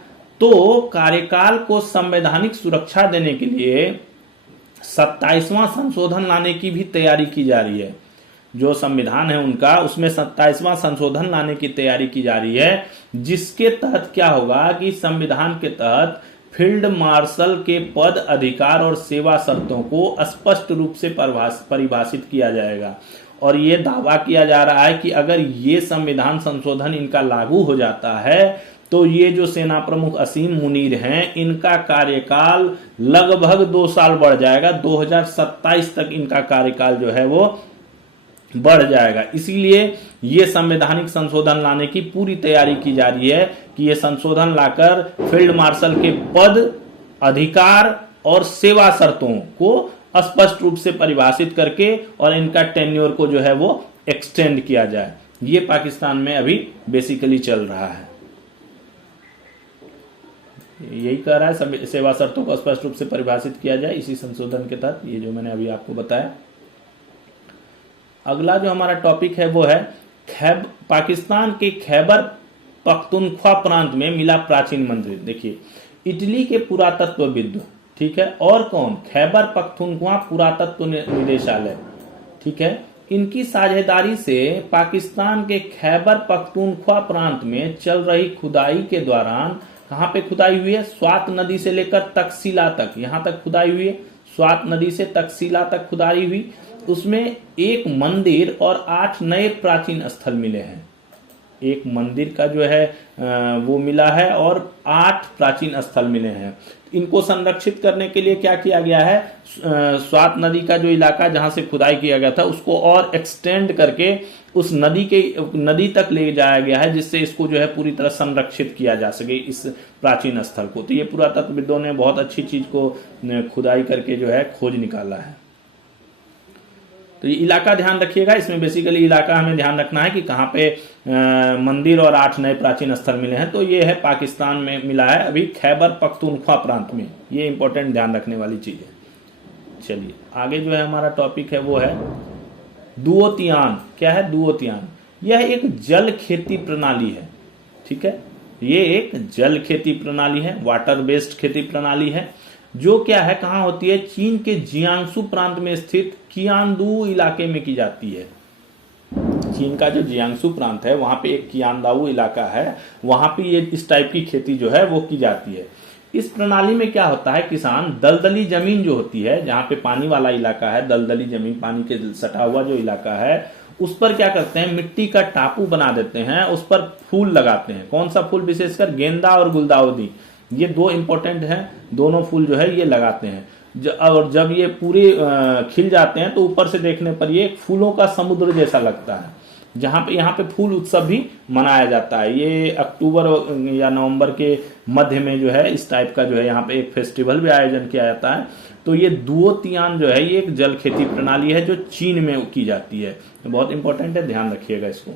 तो कार्यकाल को संवैधानिक सुरक्षा देने के लिए 27वां संशोधन लाने की भी तैयारी की जा रही है। जो संविधान है उनका, उसमें 27वां संशोधन लाने की तैयारी की जा रही है, जिसके तहत क्या होगा कि संविधान के तहत फील्ड मार्शल के पद, अधिकार और सेवा शर्तों को स्पष्ट रूप से परिभाषित किया जाएगा। और ये दावा किया जा रहा है कि अगर ये संविधान संशोधन इनका लागू हो जाता है तो ये जो सेना प्रमुख असीम मुनीर हैं, इनका कार्यकाल लगभग 2 साल बढ़ जाएगा। 2027 तक इनका कार्यकाल जो है वो बढ़ जाएगा। इसीलिए ये संवैधानिक संशोधन लाने की पूरी तैयारी की जा रही है कि ये संशोधन लाकर फील्ड मार्शल के पद, अधिकार और सेवा शर्तों को स्पष्ट रूप से परिभाषित करके और इनका टेन्योर को जो है वो एक्सटेंड किया जाए। ये पाकिस्तान में अभी बेसिकली चल रहा है, यही कह रहा है सेवा शर्तों को स्पष्ट रूप से परिभाषित किया जाए इसी संशोधन के तहत, ये जो मैंने अभी आपको बताया। अगला जो हमारा टॉपिक है वो है पाकिस्तान के खैबर पख्तूनख्वा प्रांत में मिला प्राचीन मंदिर। देखिए, इटली के पुरातत्वविद, ठीक है, और कौन, खैबर पख्तूनख्वा पुरातत्व निदेशालय, ठीक है, इनकी साझेदारी से पाकिस्तान के खैबर पख्तूनख्वा प्रांत में चल रही खुदाई के दौरान, कहां पे खुदाई हुई है, स्वात नदी से लेकर तकसीला तक, यहां तक खुदाई हुई है, स्वात नदी से तकसीला तक खुदाई हुई। उसमें एक मंदिर और 8 नए प्राचीन स्थल मिले हैं। एक मंदिर का जो है वो मिला है और 8 प्राचीन स्थल मिले हैं। इनको संरक्षित करने के लिए क्या किया गया है, स्वात नदी का जो इलाका जहां से खुदाई किया गया था उसको और एक्सटेंड करके उस नदी तक ले जाया गया है, जिससे इसको जो है पूरी तरह संरक्षित किया जा सके इस प्राचीन स्थल को। तो ये पुरातत्वविदों ने बहुत अच्छी चीज को खुदाई करके जो है खोज निकाला है। तो ये इलाका ध्यान रखिएगा, इसमें बेसिकली इलाका हमें ध्यान रखना है कि कहाँ पे मंदिर और 8 नए प्राचीन स्थल मिले हैं। तो ये है पाकिस्तान में मिला है अभी खैबर पख्तूनख्वा प्रांत में, ये इंपॉर्टेंट ध्यान रखने वाली चीज है। चलिए आगे जो है हमारा टॉपिक है वो है दुओतियान। क्या है दुओतियान? यह एक जल खेती प्रणाली है, ठीक है, ये एक जल खेती प्रणाली है, वाटर बेस्ड खेती प्रणाली है। जो क्या है, कहाँ होती है, चीन के जियांगसू प्रांत में स्थित कियानदू इलाके में की जाती है। चीन का जो जियांगसू प्रांत है वहां पे एक कियानदाऊ इलाका है, वहां पे ये इस टाइप की खेती जो है वो की जाती है। इस प्रणाली में क्या होता है, किसान दलदली जमीन जो होती है, जहां पे पानी वाला इलाका है, दलदली जमीन, पानी के सटा हुआ जो इलाका है, उस पर क्या करते हैं, मिट्टी का टापू बना देते हैं, उस पर फूल लगाते हैं। कौन सा फूल, विशेषकर गेंदा और गुलदाउदी, ये दो इंपॉर्टेंट हैं, दोनों फूल जो है ये लगाते हैं। और जब ये पूरे खिल जाते हैं तो ऊपर से देखने पर ये फूलों का समुद्र जैसा लगता है, जहां पे यहाँ पे फूल उत्सव भी मनाया जाता है। ये अक्टूबर या नवंबर के मध्य में जो है इस टाइप का जो है यहाँ पे एक फेस्टिवल भी आयोजन किया जाता है। तो ये दुओतियान जो है ये एक जल खेती प्रणाली है जो चीन में की जाती है, बहुत इंपॉर्टेंट है, ध्यान रखिएगा इसको।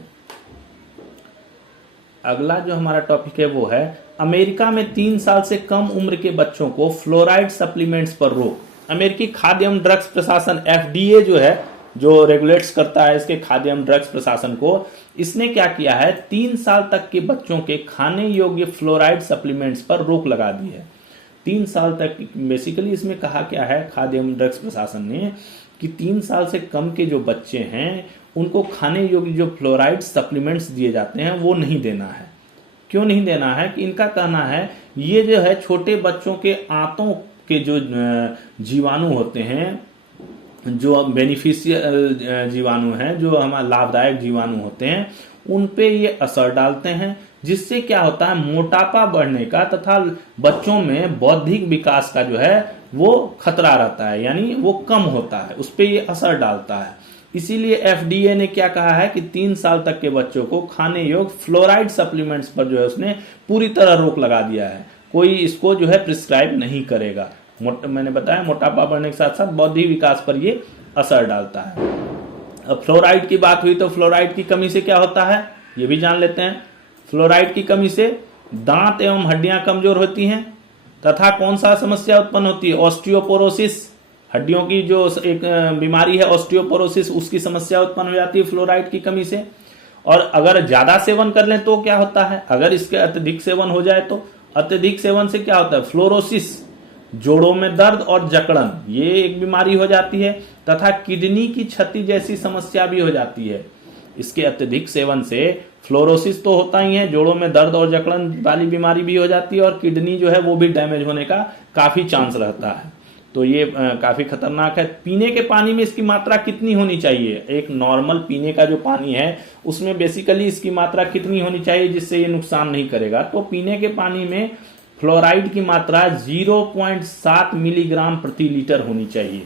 अगला जो हमारा टॉपिक है वो है अमेरिका में 3 साल से कम उम्र के बच्चों को फ्लोराइड सप्लीमेंट्स पर रोक। अमेरिकी खाद्य एवं ड्रग्स प्रशासन FDA जो है, जो रेगुलेट्स करता है इसके खाद्य एवं ड्रग्स प्रशासन को, इसने क्या किया है, 3 साल तक के बच्चों के खाने योग्य फ्लोराइड सप्लीमेंट्स पर रोक लगा दी है। 3 साल तक, बेसिकली इसमें कहा क्या है खाद्य एवं ड्रग्स प्रशासन ने कि 3 साल से कम के जो बच्चे हैं उनको खाने योग्य जो फ्लोराइड सप्लीमेंट्स दिए जाते हैं वो नहीं देना है। क्यों नहीं देना है, कि इनका कहना है ये जो है छोटे बच्चों के आंतों के जो जीवाणु होते हैं, जो बेनिफिशियल जीवाणु हैं, जो हमारे लाभदायक जीवाणु होते हैं, उन पे ये असर डालते हैं, जिससे क्या होता है, मोटापा बढ़ने का तथा बच्चों में बौद्धिक विकास का जो है वो खतरा रहता है, यानी वो कम होता है, उस पे ये असर डालता है। इसीलिए FDA ने क्या कहा है कि 3 साल तक के बच्चों को खाने योग्य फ्लोराइड सप्लीमेंट्स पर जो है उसने पूरी तरह रोक लगा दिया है, कोई इसको जो है प्रिस्क्राइब नहीं करेगा। मैंने बताया मोटापा बढ़ने के साथ साथ बौद्धिक विकास पर ये असर डालता है। अब फ्लोराइड की बात हुई तो फ्लोराइड की कमी से क्या होता है ये भी जान लेते हैं। फ्लोराइड की कमी से दांत एवं हड्डियां कमजोर होती हैं तथा कौन सा समस्या उत्पन्न होती है, ऑस्टियोपोरोसिस, हड्डियों की जो एक बीमारी है ऑस्टियोपोरोसिस, उसकी समस्या उत्पन्न हो जाती है फ्लोराइड की कमी से। और अगर ज्यादा सेवन कर लें तो क्या होता है, अगर इसके अत्यधिक सेवन हो जाए तो अत्यधिक सेवन से क्या होता है, फ्लोरोसिस, जोड़ों में दर्द और जकड़न, ये एक बीमारी हो जाती है तथा किडनी की क्षति जैसी समस्या भी हो जाती है। इसके अत्यधिक सेवन से फ्लोरोसिस तो होता ही है, जोड़ों में दर्द और जकड़न वाली बीमारी भी हो जाती है और किडनी जो है वो भी डैमेज होने का काफी चांस रहता है। तो ये काफी खतरनाक है। पीने के पानी में इसकी मात्रा कितनी होनी चाहिए, एक नॉर्मल पीने का जो पानी है उसमें बेसिकली इसकी मात्रा कितनी होनी चाहिए जिससे ये नुकसान नहीं करेगा, तो पीने के पानी में फ्लोराइड की मात्रा 0.7 मिलीग्राम प्रति लीटर होनी चाहिए।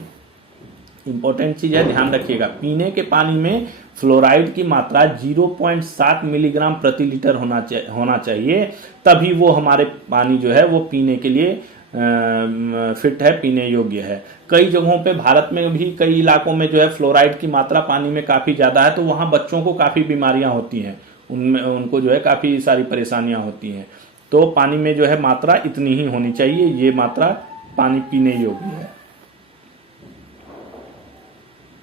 इंपॉर्टेंट चीज है, ध्यान रखिएगा, पीने के पानी में फ्लोराइड की मात्रा 0.7 मिलीग्राम प्रति लीटर होना चाहिए, तभी वो हमारे पानी जो है वो पीने के लिए फिट है, पीने योग्य है। कई जगहों पे भारत में भी कई इलाकों में जो है फ्लोराइड की मात्रा पानी में काफी ज्यादा है, तो वहां बच्चों को काफी बीमारियां होती हैं, उनमें उनको जो है काफी सारी परेशानियां होती हैं। तो पानी में जो है मात्रा इतनी ही होनी चाहिए, ये मात्रा पानी पीने योग्य है।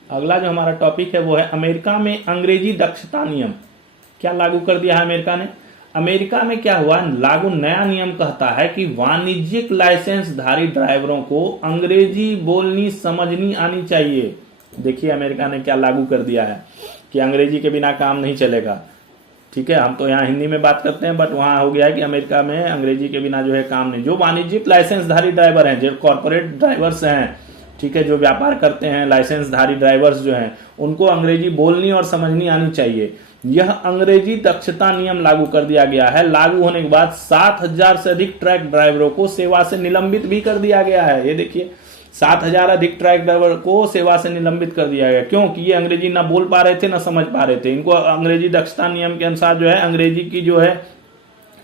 अगला जो हमारा टॉपिक है वो है अमेरिका में अंग्रेजी दक्षता नियम क्या लागू कर दिया है अमेरिका ने। अमेरिका में क्या हुआ, लागू नया नियम कहता है कि वाणिज्यिक लाइसेंस धारी ड्राइवरों को अंग्रेजी बोलनी समझनी आनी चाहिए। देखिए अमेरिका ने क्या लागू कर दिया है कि अंग्रेजी के बिना काम नहीं चलेगा। ठीक है, हम तो यहाँ हिंदी में बात करते हैं, बट वहां हो गया है कि अमेरिका में अंग्रेजी के बिना जो है काम नहीं। जो वाणिज्यिक लाइसेंस धारी ड्राइवर हैं, जो कॉर्पोरेट ड्राइवर्स हैं, ठीक है, जो व्यापार करते हैं, लाइसेंस धारी ड्राइवर्स जो हैं, उनको अंग्रेजी बोलनी और समझनी आनी चाहिए। यह अंग्रेजी दक्षता नियम लागू कर दिया गया है। लागू होने के बाद 7,000 से अधिक ट्रक ड्राइवरों को सेवा से निलंबित भी कर दिया गया है। ये देखिए 7,000 अधिक ट्रक ड्राइवर को सेवा से निलंबित कर दिया गया। क्योंकि ये अंग्रेजी ना बोल पा रहे थे ना समझ पा रहे थे। इनको अंग्रेजी दक्षता नियम के अनुसार जो है अंग्रेजी की जो है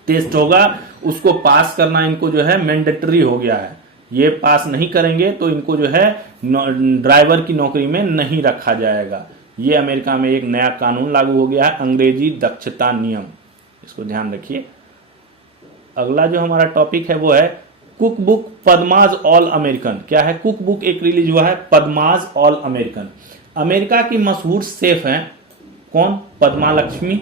टेस्ट होगा उसको पास करना इनको जो है मैंडेटरी हो गया है। ये पास नहीं करेंगे तो इनको जो है ड्राइवर की नौकरी में नहीं रखा जाएगा। ये अमेरिका में एक नया कानून लागू हो गया है, अंग्रेजी दक्षता नियम, इसको ध्यान रखिए। अगला जो हमारा टॉपिक है वो है कुक बुक पद्माज ऑल अमेरिकन। क्या है, कुक बुक एक रिलीज हुआ है, पद्माज ऑल अमेरिकन। अमेरिका की मशहूर शेफ हैं कौन, पद्मा लक्ष्मी।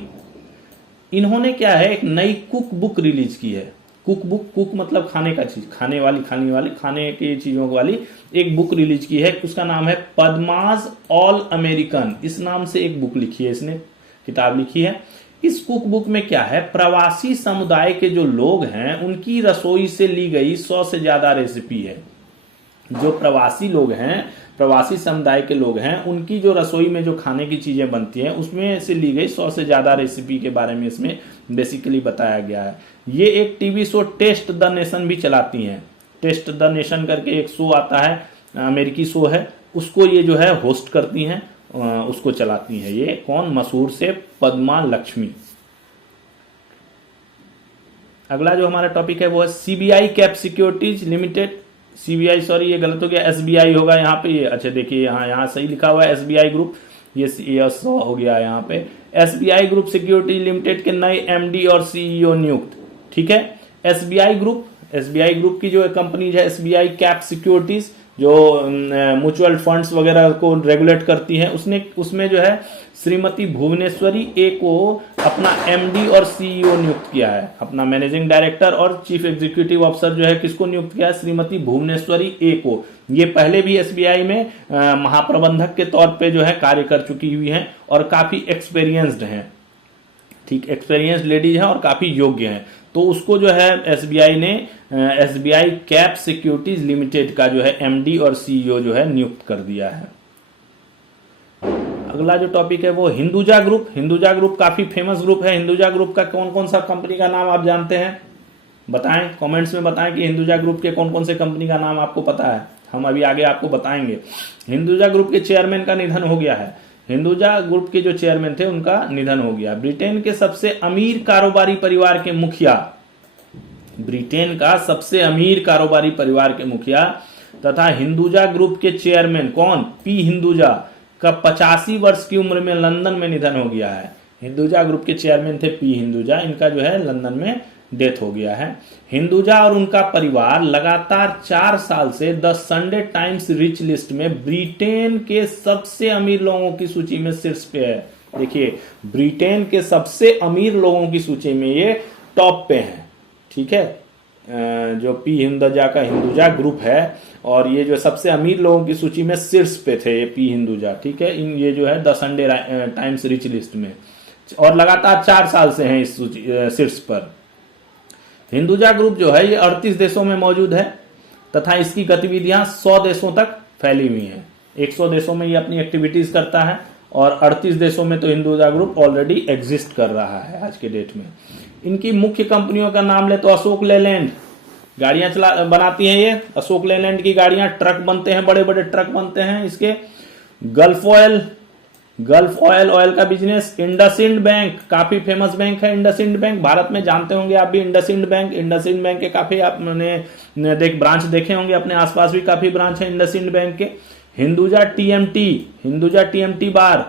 इन्होंने क्या है एक नई कुक बुक रिलीज की है। कुक बुक, कुक मतलब खाने का चीज, खाने वाली खाने की चीजों वाली एक बुक रिलीज की है। उसका नाम है पद्माज ऑल अमेरिकन, इस नाम से एक बुक लिखी है, इसने किताब लिखी है। इस कुक बुक में क्या है, प्रवासी समुदाय के जो लोग हैं उनकी रसोई से ली गई 100 से ज्यादा रेसिपी है। जो प्रवासी लोग हैं, प्रवासी समुदाय के लोग हैं, उनकी जो रसोई में जो खाने की चीजें बनती हैं उसमें से ली गई 100 से ज्यादा रेसिपी के बारे में इसमें बेसिकली बताया गया है। ये एक TV show test the nation भी चलाती हैं। टेस्ट द नेशन करके एक शो आता है, अमेरिकी शो है, उसको ये जो है होस्ट करती हैं, उसको चलाती हैं। ये कौन, मशहूर से पद्मा लक्ष्मी। अगला जो हमारा टॉपिक है वो है CBI cap securities limited, CBI sorry ये गलत हो गया, एसबीआई होगा यहाँ पे ये, अच्छा देखिए यहाँ सही लिखा हुआ है एसबीआई ग्रुप, ये 100 हो गया यहाँ पे। एसबीआई ग्रुप सिक्योरिटी लिमिटेड के नए एमडी और सीईओ नियुक्त, ठीक है। एसबीआई ग्रुप की जो कंपनी है एसबीआई कैप सिक्योरिटीज, जो म्यूचुअल फंड्स वगैरह को रेगुलेट करती है, उसमें जो है श्रीमती भुवनेश्वरी ए को अपना एमडी और सीईओ नियुक्त किया है। अपना मैनेजिंग डायरेक्टर और चीफ एग्जीक्यूटिव ऑफिसर जो है किसको नियुक्त किया है, श्रीमती भुवनेश्वरी ए को। ये पहले भी एसबीआई में महाप्रबंधक के तौर पे जो है कार्य कर चुकी हुई हैं और काफी एक्सपीरियंस्ड हैं, ठीक, एक्सपीरियंस्ड लेडीज हैं और काफी योग्य हैं। तो उसको जो है एसबीआई ने एसबीआई कैप सिक्योरिटीज लिमिटेड का जो है एमडी और सीईओ जो है नियुक्त कर दिया है। अगला जो टॉपिक है वो हिंदुजा ग्रुप। हिंदुजा ग्रुप काफी फेमस ग्रुप है। हिंदुजा ग्रुप का कौन कौन सा कंपनी का नाम आप जानते हैं, बताएं, कमेंट्स में बताएं कि हिंदुजा ग्रुप के कौन कौन से कंपनी का नाम आपको पता है। हम अभी आगे आपको बताएंगे। हिंदुजा ग्रुप के चेयरमैन का निधन हो गया है। हिंदुजा ग्रुप के जो चेयरमैन थे उनका निधन हो गया। ब्रिटेन के सबसे अमीर कारोबारी परिवार के मुखिया, ब्रिटेन का सबसे अमीर कारोबारी परिवार के मुखिया तथा हिंदुजा ग्रुप के चेयरमैन कौन, पी हिंदुजा का 85 वर्ष की उम्र में लंदन में निधन हो गया है। हिंदुजा ग्रुप के चेयरमैन थे पी हिंदुजा, इनका जो है लंदन में डेथ हो गया है। हिंदुजा और उनका परिवार लगातार 4 साल से the Sunday times rich list में ब्रिटेन के सबसे अमीर लोगों की सूची में शीर्ष पे है। देखिए ब्रिटेन के सबसे अमीर लोगों की सूची में ये टॉप पे है, ठीक है। जो पी हिंदुजा का हिंदुजा ग्रुप है और ये जो सबसे अमीर लोगों की सूची में शीर्ष पे थे ये पी हिंदुजा, ठीक है। इन ये जो है the Sunday times rich list में और लगातार 4 साल से हैं इस शीर्ष पर। हिंदुजा ग्रुप जो है ये 38 देशों में मौजूद है तथा इसकी गतिविधियां 100 देशों तक फैली हुई हैं। 100 देशों में ये अपनी एक्टिविटीज करता है और 38 देशों में तो हिंदुजा ग्रुप ऑलरेडी एग्जिस्ट कर रहा है आज के डेट में। इनकी मुख्य कंपनियों का नाम ले तो अशोक लेलैंड गाड़ियां बनाती हैं ये, अशोक लेलैंड की गाड़ियां, ट्रक बनते हैं, बड़े बड़े ट्रक बनते हैं इसके। गल्फ ऑयल का बिजनेस। इंडसइंड बैंक काफी फेमस बैंक है। इंडसइंड बैंक भारत में जानते होंगे आप भी। इंडसइंड बैंक के काफी आपने ब्रांच देखे होंगे, अपने आसपास भी काफी ब्रांच है इंडसइंड बैंक के। हिंदुजा टीएमटी बार,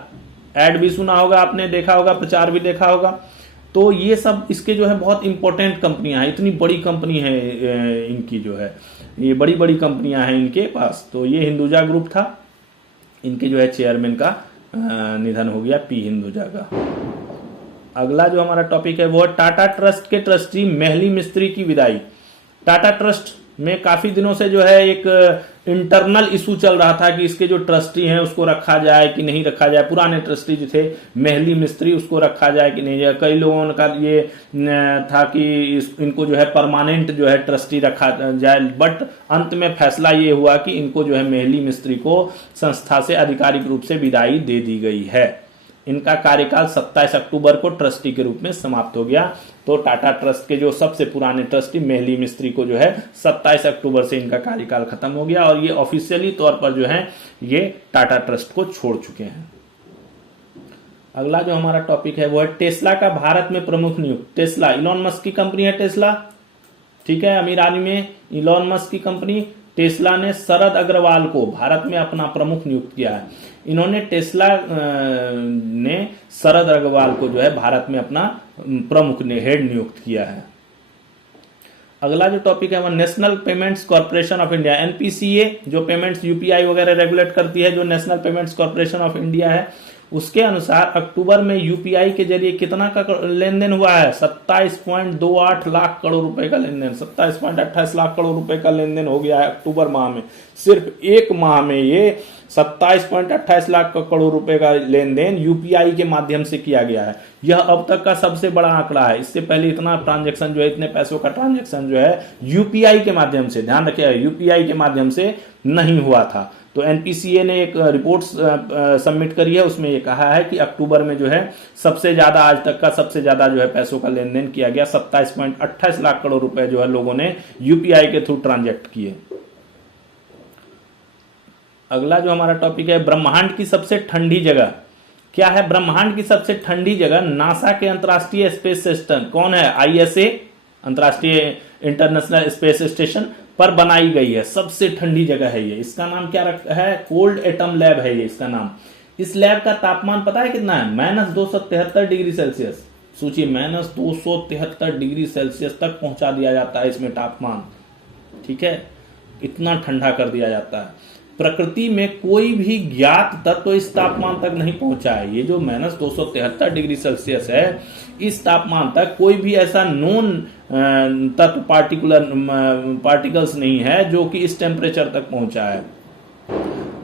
एड भी सुना होगा आपने, देखा होगा, प्रचार भी देखा होगा। तो ये सब इसके जो है बहुत इंपॉर्टेंट कंपनियां हैं, इतनी बड़ी कंपनी है इनकी जो है, ये बड़ी बड़ी कंपनियां हैं इनके पास। तो ये हिंदुजा ग्रुप था, इनके जो है चेयरमैन का निधन हो गया पी हिंदुजा का। अगला जो हमारा टॉपिक है वो है टाटा ट्रस्ट के ट्रस्टी मेहली मिस्त्री की विदाई। टाटा ट्रस्ट में काफी दिनों से जो है एक इंटरनल इशू चल रहा था कि इसके जो ट्रस्टी हैं उसको रखा जाए कि नहीं रखा जाए। पुराने ट्रस्टी जो थे मेहली मिस्त्री, उसको रखा जाए कि नहीं जाए। कई लोगों का ये था कि इनको जो है परमानेंट जो है ट्रस्टी रखा जाए, बट अंत में फैसला ये हुआ कि इनको जो है मेहली मिस्त्री को संस्था से आधिकारिक रूप से विदाई दे दी गई है। इनका कार्यकाल 27 अक्टूबर को ट्रस्टी के रूप में समाप्त हो गया। तो टाटा ट्रस्ट के जो सबसे पुराने ट्रस्टी मेहली मिस्त्री को जो है 27 अक्टूबर से इनका कार्यकाल खत्म हो गया और ये ऑफिशियली तौर पर जो है ये टाटा ट्रस्ट को छोड़ चुके हैं। अगला जो हमारा टॉपिक है वो है टेस्ला का भारत में प्रमुख नियुक्त। टेस्ला इलॉन मस्क की कंपनी है टेस्ला, ठीक है, अमीर आदमी में इलॉन मस्क की कंपनी। टेस्ला ने शरद अग्रवाल को भारत में अपना प्रमुख नियुक्त किया है। इन्होंने टेस्ला ने शरद अग्रवाल को जो है भारत में अपना प्रमुख हेड नियुक्त किया है। अगला जो टॉपिक है वो national payments corporation of India, NPCA, जो पेमेंट्स यूपीआई वगैरह रेगुलेट करती है, जो national payments corporation of India है, उसके अनुसार अक्टूबर में यूपीआई के जरिए कितना का लेन देन हुआ है? 27.28 लाख करोड़ रुपए का लेन देन, 27.28 लाख करोड़ रुपए का लेन देन हो गया है अक्टूबर माह में। सिर्फ एक माह में ये 27.28 लाख करोड़ रुपए का लेन देन यूपीआई के माध्यम से किया गया है। यह अब तक का सबसे बड़ा आंकड़ा है। इससे पहले इतना ट्रांजैक्शन जो है, इतने पैसों का ट्रांजैक्शन जो है यूपीआई के माध्यम से, ध्यान रखिएगा, यूपीआई के माध्यम से नहीं हुआ था। तो एनपीसीए ने एक रिपोर्ट सबमिट करी है, उसमें ये कहा है कि अक्टूबर में जो है सबसे ज्यादा, आज तक का सबसे ज्यादा जो है पैसों का लेन देन किया गया। 27.28 लाख करोड़ रुपए जो है लोगों ने यूपीआई के थ्रू ट्रांजैक्ट किए। अगला जो हमारा टॉपिक है, ब्रह्मांड की सबसे ठंडी जगह क्या है? ब्रह्मांड की सबसे ठंडी जगह नासा के अंतरराष्ट्रीय स्पेस स्टेशन, कौन है? आईएसए, अंतरराष्ट्रीय इंटरनेशनल स्पेस स्टेशन पर बनाई गई है। सबसे ठंडी जगह है ये। इसका नाम क्या रखा है? कोल्ड एटम लैब है ये इसका नाम। इस लैब का तापमान पता है कितना है? -273 डिग्री सेल्सियस। सोचिए, -273 डिग्री सेल्सियस तक पहुंचा दिया जाता है इसमें तापमान। ठीक है, इतना ठंडा कर दिया जाता है। प्रकृति में कोई भी ज्ञात तत्व तो इस तापमान तक नहीं पहुंचा है। ये जो -273 डिग्री सेल्सियस है, इस तापमान तक कोई भी ऐसा नॉन तत्व पार्टिकल्स नहीं है जो कि इस टेम्परेचर तक पहुंचा है।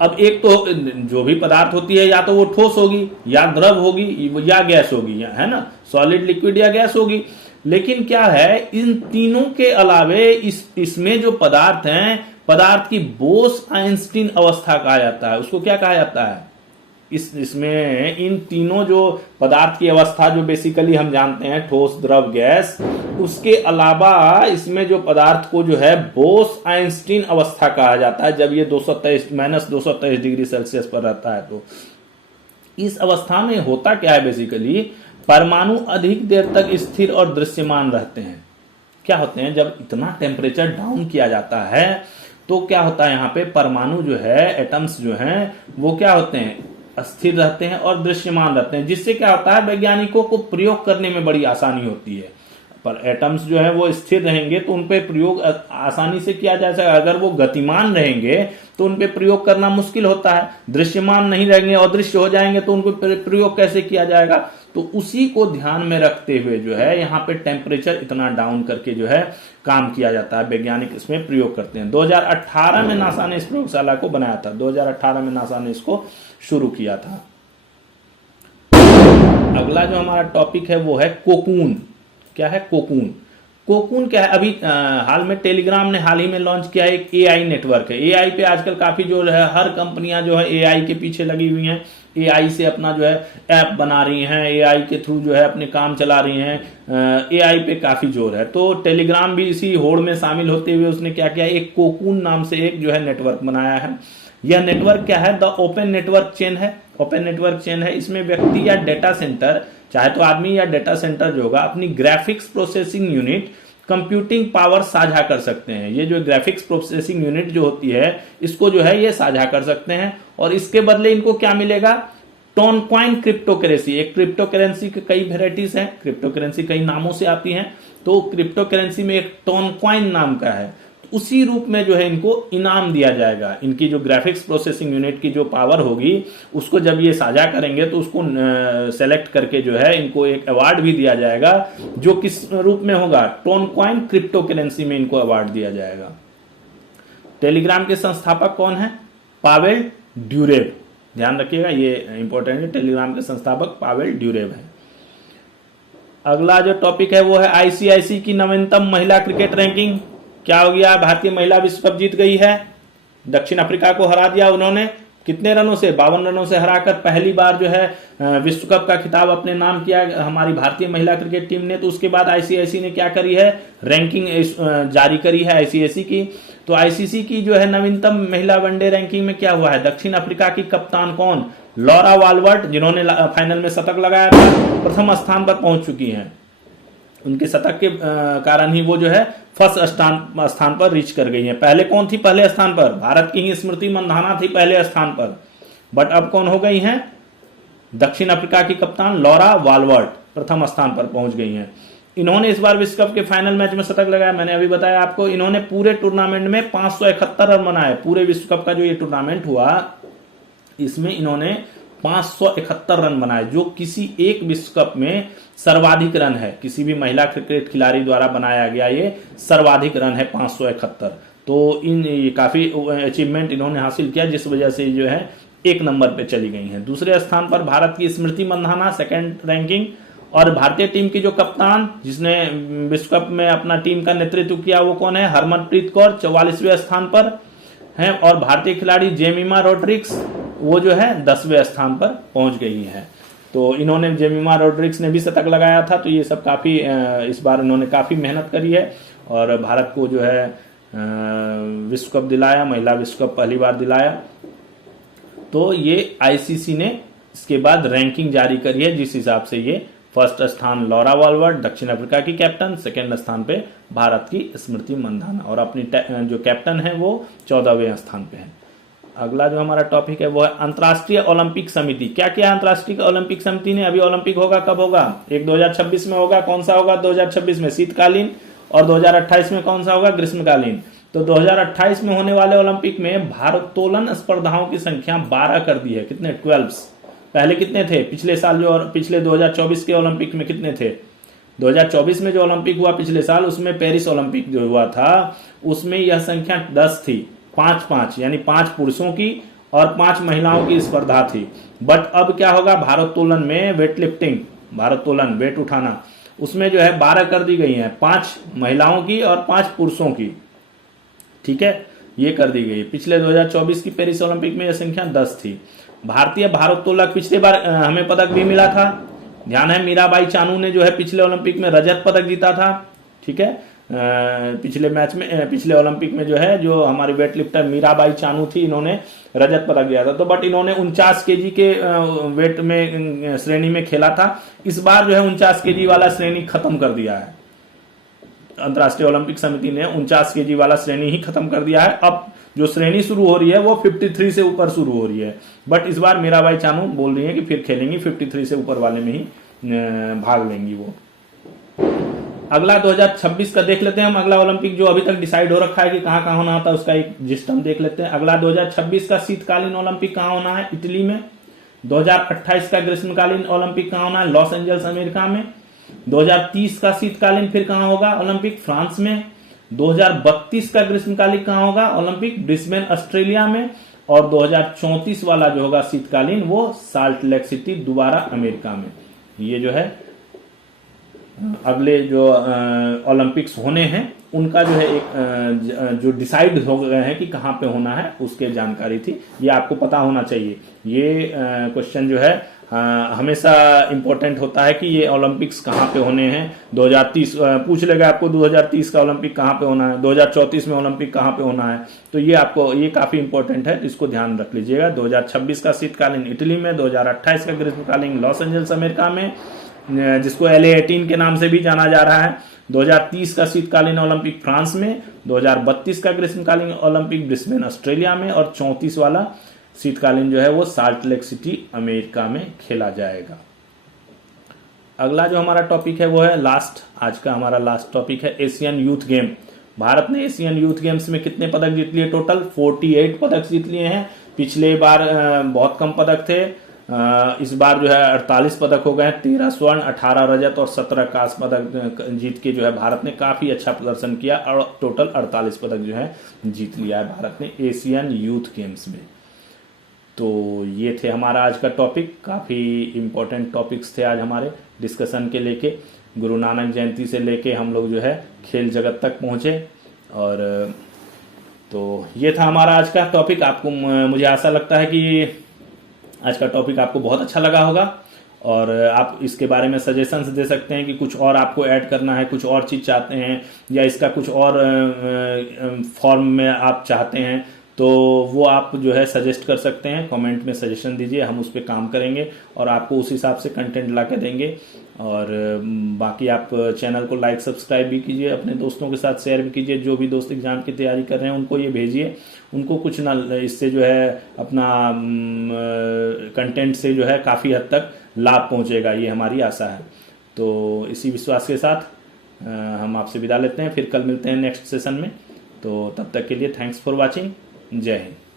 अब एक तो जो भी पदार्थ होती है, या तो वो ठोस होगी, या द्रव होगी, या गैस होगी, है ना, सॉलिड, लिक्विड या गैस होगी। लेकिन क्या है, इन तीनों के अलावे इसमें जो पदार्थ हैं, पदार्थ की बोस आइंस्टीन अवस्था कहा जाता है। उसको क्या कहा जाता है? इसमें इन तीनों जो पदार्थ की अवस्था जो बेसिकली हम जानते हैं, ठोस, द्रव, गैस, उसके अलावा इसमें जो पदार्थ को जो है बोस आइंस्टीन अवस्था कहा जाता है, जब ये -223 डिग्री सेल्सियस पर रहता है। तो इस अवस्था में होता क्या है, बेसिकली परमाणु अधिक देर तक स्थिर और दृश्यमान रहते हैं। क्या होते हैं, जब इतना टेम्परेचर डाउन किया जाता है तो क्या होता है, यहाँ पे परमाणु जो है, एटम्स जो हैं, वो क्या होते हैं, अस्थिर रहते हैं और दृश्यमान रहते हैं। जिससे क्या होता है, वैज्ञानिकों को प्रयोग करने में बड़ी आसानी होती है। पर एटम्स जो है वो स्थिर रहेंगे तो उनपे प्रयोग आसानी से किया जा सकेगा। अगर वो गतिमान रहेंगे तो उनपे प्रयोग करना मुश्किल होता है। दृश्यमान नहीं रहेंगे, अदृश्य हो जाएंगे, तो उनको प्रयोग कैसे किया जाएगा? तो उसी को ध्यान में रखते हुए जो है यहाँ पे टेम्परेचर इतना डाउन करके जो है काम किया जाता है। वैज्ञानिक इसमें प्रयोग करते हैं। 2018 में नासा ने इस प्रयोगशाला को बनाया था। 2018 में नासा ने इसको शुरू किया था। अगला जो हमारा टॉपिक है वो है कोकून। क्या है? कोकून। कोकून क्या है? अभी हाल में टेलीग्राम ने हाल ही में लॉन्च किया एक एआई नेटवर्क है। एआई पे आजकल काफी जो है हर कंपनियां जो है एआई के पीछे लगी हुई हैं। एआई से अपना जो है ऐप बना रही हैं, एआई के थ्रू जो है अपने काम चला रही हैं। एआई पे काफी जोर है। तो टेलीग्राम भी इसी होड़ में शामिल होते हुए उसने क्या किया, एक कोकून नाम से एक जो है नेटवर्क बनाया है। यह नेटवर्क क्या है? द ओपन नेटवर्क चेन है। ओपन नेटवर्क चेन है। इसमें व्यक्ति या डेटा सेंटर, चाहे तो आदमी या डेटा सेंटर जो होगा, अपनी graphics processing unit, computing power साझा कर सकते हैं। ये जो ग्राफिक्स प्रोसेसिंग यूनिट जो होती है, इसको जो है ये साझा कर सकते हैं। और इसके बदले इनको क्या मिलेगा? टोनकॉइन क्रिप्टो करेंसी। एक क्रिप्टो करेंसी के कई वेराइटीज हैं। क्रिप्टो करेंसी कई नामों से आती हैं। तो क्रिप्टो करेंसी में एक टोनकॉइन नाम का है। उसी रूप में जो है इनको इनाम दिया जाएगा। इनकी जो ग्राफिक्स प्रोसेसिंग यूनिट की जो पावर होगी, उसको जब ये साझा करेंगे तो उसको सेलेक्ट करके जो है इनको एक अवार्ड भी दिया जाएगा, जो किस रूप में होगा? टोनकॉइन क्रिप्टो करेंसी में इनको अवार्ड दिया जाएगा। टेलीग्राम के संस्थापक कौन है? पावेल ड्यूरेव। ध्यान रखिएगा, ये इंपॉर्टेंट है। टेलीग्राम के संस्थापक पावेल ड्यूरेव है। अगला जो टॉपिक है वो है आईसीआईसी की नवीनतम महिला क्रिकेट रैंकिंग। क्या हो गया? भारतीय महिला विश्व कप जीत गई है। दक्षिण अफ्रीका को हरा दिया उन्होंने। कितने रनों से? 52 रनों से हराकर पहली बार जो है विश्व कप का खिताब अपने नाम किया हमारी भारतीय महिला क्रिकेट टीम ने। तो उसके बाद आईसीआईसी ने क्या करी है? रैंकिंग जारी करी है आईसीआईसी की। तो आईसीसी की जो है नवीनतम महिला वनडे रैंकिंग में क्या हुआ है? दक्षिण अफ्रीका की कप्तान कौन? लॉरा वाल्वर्ट, जिन्होंने फाइनल में शतक लगाया था, प्रथम स्थान पर पहुंच चुकी हैं। उनके शतक के कारण ही वो जो है फर्स्ट स्थान पर रीच कर गई है। पहले कौन थी पहले स्थान पर? भारत की ही स्मृति मंधाना थी पहले स्थान पर। बट अब कौन हो गई हैं? दक्षिण अफ्रीका की कप्तान लॉरा वाल्वर्ट प्रथम स्थान पर पहुंच गई हैं। इन्होंने इस बार विश्व कप के फाइनल मैच में शतक लगाया। मैंने अभी बताया आपको, इन्होंने पूरे टूर्नामेंट में 571 रन बनाए। पूरे विश्व कप का जो ये टूर्नामेंट हुआ, इसमें इन्होंने 571 रन बनाए, जो किसी एक विश्व कप में सर्वाधिक रन है, किसी भी महिला क्रिकेट खिलाड़ी द्वारा बनाया गया ये सर्वाधिक रन है 571। तो ये काफी अचीवमेंट इन्होंने हासिल किया, जिस वजह से जो है एक नंबर पे चली गई हैं। दूसरे स्थान पर भारत की स्मृति मंधाना, सेकंड रैंकिंग। और भारतीय टीम की जो कप्तान जिसने विश्व कप में अपना टीम का नेतृत्व किया वो कौन है? हरमनप्रीत कौर 44वें स्थान पर है। और भारतीय खिलाड़ी जेमिमा रोड्रिग्स वो जो है 10वें स्थान पर पहुंच गई है। तो इन्होंने, जेमिमा रोड्रिग्स ने भी शतक लगाया था। तो ये सब काफी इस बार इन्होंने काफी मेहनत करी है और भारत को जो है विश्व कप दिलाया, महिला विश्व कप पहली बार दिलाया। तो ये आईसीसी ने इसके बाद रैंकिंग जारी करी है, जिस हिसाब से ये फर्स्ट स्थान लॉरा वॉलवर्ट दक्षिण अफ्रीका की कैप्टन, सेकेंड स्थान पे भारत की स्मृति मंधाना और अपनी जो कैप्टन है वो 14वें स्थान पे है। अगला जो हमारा टॉपिक है वो है अंतर्राष्ट्रीय ओलंपिक समिति। क्या किया अंतर्राष्ट्रीय ओलंपिक समिति ने? अभी ओलंपिक होगा, कब होगा? एक 2026 में होगा। कौन सा होगा 2026 में? शीतकालीन। और 2028 में कौन सा होगा? ग्रीष्मकालीन। तो 2028 में होने वाले ओलंपिक में भारोत्तोलन स्पर्धाओं की संख्या 12 कर दी है। कितने? 12। पहले कितने थे? पिछले साल जो, और पिछले 2024 के ओलंपिक में कितने थे? 2024 में जो ओलंपिक हुआ पिछले साल, उसमें पेरिस ओलंपिक जो हुआ था उसमें यह संख्या 10 थी। 5-5 यानी 5 पुरुषों की और 5 महिलाओं की स्पर्धा थी। बट अब क्या होगा? भारोत्तोलन में वेट लिफ्टिंग, भारोत्तोलन वेट उठाना, उसमें जो है 12 कर दी गई है। 5 महिलाओं की और 5 पुरुषों की। ठीक है, ये कर दी गई। पिछले 2024 की पेरिस ओलंपिक में यह संख्या 10 थी। भारतीय भारोत्तोलक, पिछले बार हमें पदक भी मिला था, ध्यान है, मीराबाई चानू ने जो है पिछले ओलंपिक में रजत पदक जीता था। ठीक है, पिछले मैच में, पिछले ओलंपिक में जो है, जो हमारी वेट लिफ्टर मीराबाई चानू थी, इन्होंने रजत पदक दिया था। तो बट इन्होंने 49 केजी के वेट में श्रेणी में खेला था। इस बार जो है 49 केजी वाला श्रेणी खत्म कर दिया है। अंतर्राष्ट्रीय ओलंपिक समिति ने 49 केजी वाला श्रेणी ही खत्म कर दिया है। अब जो श्रेणी शुरू हो रही है वो 53 से ऊपर शुरू हो रही है। बट इस बार मीराबाई चानू बोल रही है कि फिर खेलेंगी 53 से ऊपर वाले में ही भाग लेंगी वो। अगला 2026 का देख लेते हैं हम। अगला ओलंपिक जो अभी तक डिसाइड हो रखा है कि कहाँ कहाँ होना था, उसका एक जिस्ट हम देख लेते हैं। अगला 2026 का शीतकालीन ओलंपिक कहाँ होना है? इटली में। 2028 का ग्रीष्मकालीन ओलंपिक कहाँ होना है? लॉस एंजल्स अमेरिका में। 2030 का शीतकालीन फिर कहाँ होगा? ओलंपिक फ्रांस में। 2032 का ग्रीष्मकालीन कहाँ होगा? ओलंपिक ब्रिस्बेन ऑस्ट्रेलिया में। और 2034 वाला जो होगा शीतकालीन वो साल्ट लेक सिटी दोबारा अमेरिका में। ये जो है अगले जो ओलंपिक्स होने हैं उनका जो है एक जो डिसाइड हो गए हैं कि कहाँ पे होना है उसके जानकारी थी। ये आपको पता होना चाहिए। ये क्वेश्चन जो है हमेशा इंपॉर्टेंट होता है कि ये ओलंपिक्स कहाँ पे होने हैं। 2030 पूछ लेगा आपको 2030 का ओलंपिक कहाँ पे होना है, 2034 में ओलंपिक कहाँ पे होना है। तो ये आपको, ये काफी इंपॉर्टेंट है, तो इसको ध्यान रख लीजिएगा। 2026 का शीतकालीन इटली में, 2028 का ग्रीष्मकालीन लॉस एंजल्स अमेरिका में, जिसको LA18 के नाम से भी जाना जा रहा है। 2030 का शीतकालीन ओलंपिक फ्रांस में। 2032 का ग्रीष्मकालीन ओलंपिक ब्रिस्बेन ऑस्ट्रेलिया में। और 34 वाला शीतकालीन जो है वो साल्ट लेक सिटी अमेरिका में खेला जाएगा। अगला जो हमारा टॉपिक है वो है लास्ट, आज का हमारा लास्ट टॉपिक है एशियन यूथ गेम। भारत ने एशियन यूथ गेम्स में कितने पदक जीत लिए? टोटल 48 पदक जीत लिए हैं। पिछले बार बहुत कम पदक थे, इस बार जो है 48 पदक हो गए। 13 स्वर्ण, 18 रजत और 17 कांस्य पदक जीत के जो है भारत ने काफी अच्छा प्रदर्शन किया और टोटल 48 पदक जो है जीत लिया है भारत ने एशियन यूथ गेम्स में। तो ये थे हमारा आज का टॉपिक। काफ़ी इम्पोर्टेंट टॉपिक्स थे आज हमारे डिस्कशन के लेके। गुरु नानक जयंती से लेके हम लोग जो है खेल जगत तक पहुँचे। और तो ये था हमारा आज का टॉपिक। आपको, मुझे आशा लगता है कि आज का टॉपिक आपको बहुत अच्छा लगा होगा और आप इसके बारे में सजेशंस दे सकते हैं कि कुछ और आपको ऐड करना है, कुछ और चीज़ चाहते हैं, या इसका कुछ और फॉर्म में आप चाहते हैं, तो वो आप जो है सजेस्ट कर सकते हैं। कमेंट में सजेशन दीजिए, हम उस पर काम करेंगे और आपको उस हिसाब से कंटेंट ला के देंगे। और बाकी आप चैनल को लाइक सब्सक्राइब भी कीजिए, अपने दोस्तों के साथ शेयर भी कीजिए। जो भी दोस्त एग्जाम की तैयारी कर रहे हैं उनको ये भेजिए, उनको कुछ ना, इससे जो है अपना कंटेंट से जो है काफ़ी हद तक लाभ पहुंचेगा, ये हमारी आशा है। तो इसी विश्वास के साथ हम आपसे विदा लेते हैं, फिर कल मिलते हैं नेक्स्ट सेशन में। तो तब तक के लिए थैंक्स फॉर वॉचिंग। जय हिंद।